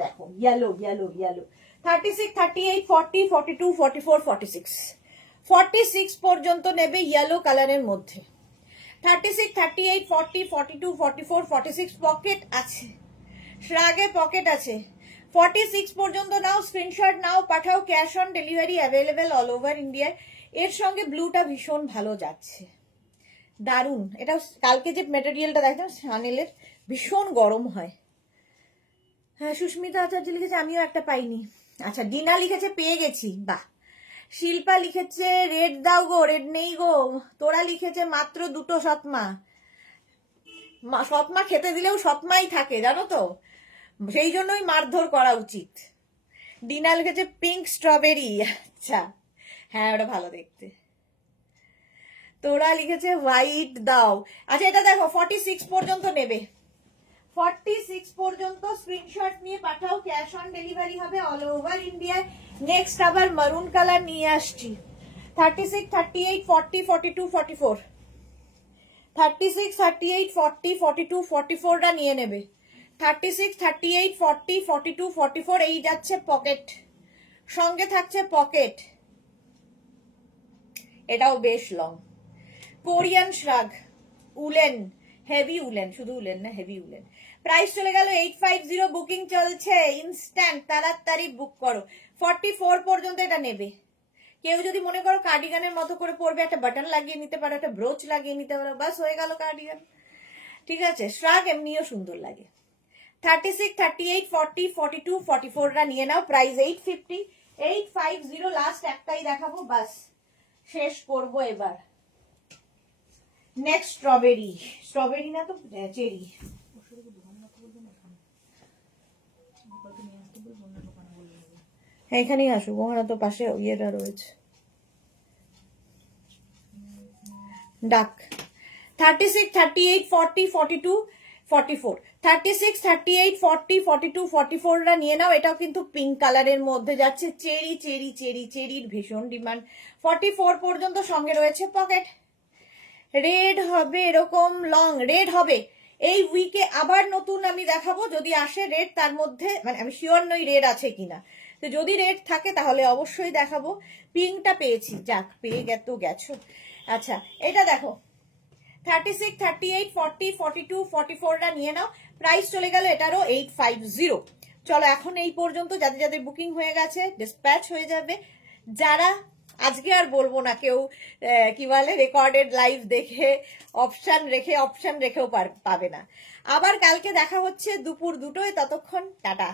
দেখো, ইয়েলো 36, 38, 40, 42, 44, 46, 46 পর্যন্ত নেবে ইয়েলো কালারের মধ্যে। 36, 38, 40, 42, 44, 46 পকেট আছে, শ্রাগে পকেট আছে। 46 পর্যন্ত নাও, স্ক্রিনশট নাও, পাঠাও। Cash on delivery available all over ইন্ডিয়ায়। এর সঙ্গে ব্লুটা ভীষণ ভালো যাচ্ছে, দারুন। এটা কালকে যে মেটেরিয়ালটা দেখলাম শানেলের, ভীষণ গরম হয়। হ্যাঁ, সুস্মিতা আচার্য লিখেছে আমিও একটা পাইনি। আচ্ছা, ডিনা লিখেছে পেয়ে গেছি, বাহ। শিল্পা লিখেছে রেড দাও গো, রেড নেই গো। তোরা লিখেছে মাত্র 2টো সৎমা। সৎমা খেতে দিলেও সৎমাই থাকে জানো তো, সেই জন্যই মারধর করা উচিত। ডিনা লিখেছে পিঙ্ক স্ট্রবেরি, আচ্ছা হ্যাঁ ওটা ভালো দেখতে। তোরা লিখেছে হোয়াইট দাও। আচ্ছা এটা দেখো 46 পর্যন্ত নেবে, 46 পর্যন্ত স্ক্রিনশট নিয়ে পাঠাও। ক্যাশ অন ডেলিভারি হবে অল ওভার ইন্ডিয়ায়। নেক্সট আবার মারুন কালার নিয়ে আসছি, 36, 38, 40, 42, 44, 36, 38, 40, 42, 44টা নিয়ে নেবে। 36, 38, 40, 42, 44, এই যাচ্ছে পকেট, সঙ্গে থাকছে পকেট। এটাও বেশ long. Korean শ্রাগ woollen, heavy woollen, শুধু উলেন না, হেভি উলেন। প্রাইস চলে গেল 850, বুকিং চলছে ইনস্ট্যান্ট, তাড়াতাড়ি বুক করো। 44 পর্যন্ত এটা নেবে। কেউ যদি মনে করো কার্ডিগানের মতো করে পরবে, একটা বাটন লাগিয়ে নিতে পারো, একটা ব্রোচ লাগিয়ে নিতে পারো, বাস হয়ে গেল কার্ডিগান। ঠিক আছে, শ্রাগ এমনিও সুন্দর লাগে। 36, 38, 40, 42, 44টা নিয়ে নাও। প্রাইস 850, 850 লাস্ট একটাই দেখাবো, বাস শেষ করব এবার। নেক্সট স্ট্রবেরি, স্ট্রবেরি না তো চেরি। এখানেই আসুক, ওখানে তো পাশে ইয়েটা রয়েছে। ডাক 36, 38, 40, 42, 44, 36, 38, 40, 42, 44টা নিয়ে নাও। এটাও কিন্তু পিঙ্ক কালারের মধ্যে যাচ্ছে, চেরি চেরি চেরি, চেরির ভীষণ ডিমান্ড। 44 পর্যন্ত সঙ্গে রয়েছে পকেট। রেড হবে, এরকম লং রেড হবে। এই উইকে আবার নতুন আমি দেখাবো, যদি আসে রেড তার মধ্যে, মানে আমি শিওর নই রেড আছে কিনা, তো যদি রেড থাকে তাহলে অবশ্যই দেখাবো। পিঙ্কটা পেয়েছি, যাক পেয়ে গেছো। আচ্ছা এটা দেখো, 36, 38, 40, 42, 44টা নিয়ে নাও। প্রাইস চলে গেল এটারও 850। চলো এখন এই পর্যন্ত, যাদের যাদের বুকিং হয়ে গেছে ডিসপ্যাচ হয়ে যাবে। যারা আজকে আর বলবো না, কেউ কি বলে রেকর্ডেড লাইভ দেখে অপশন রেখেও পাবে না। আবার কালকে দেখা হচ্ছে দুপুর 2টোয়, ততক্ষণ টাটা।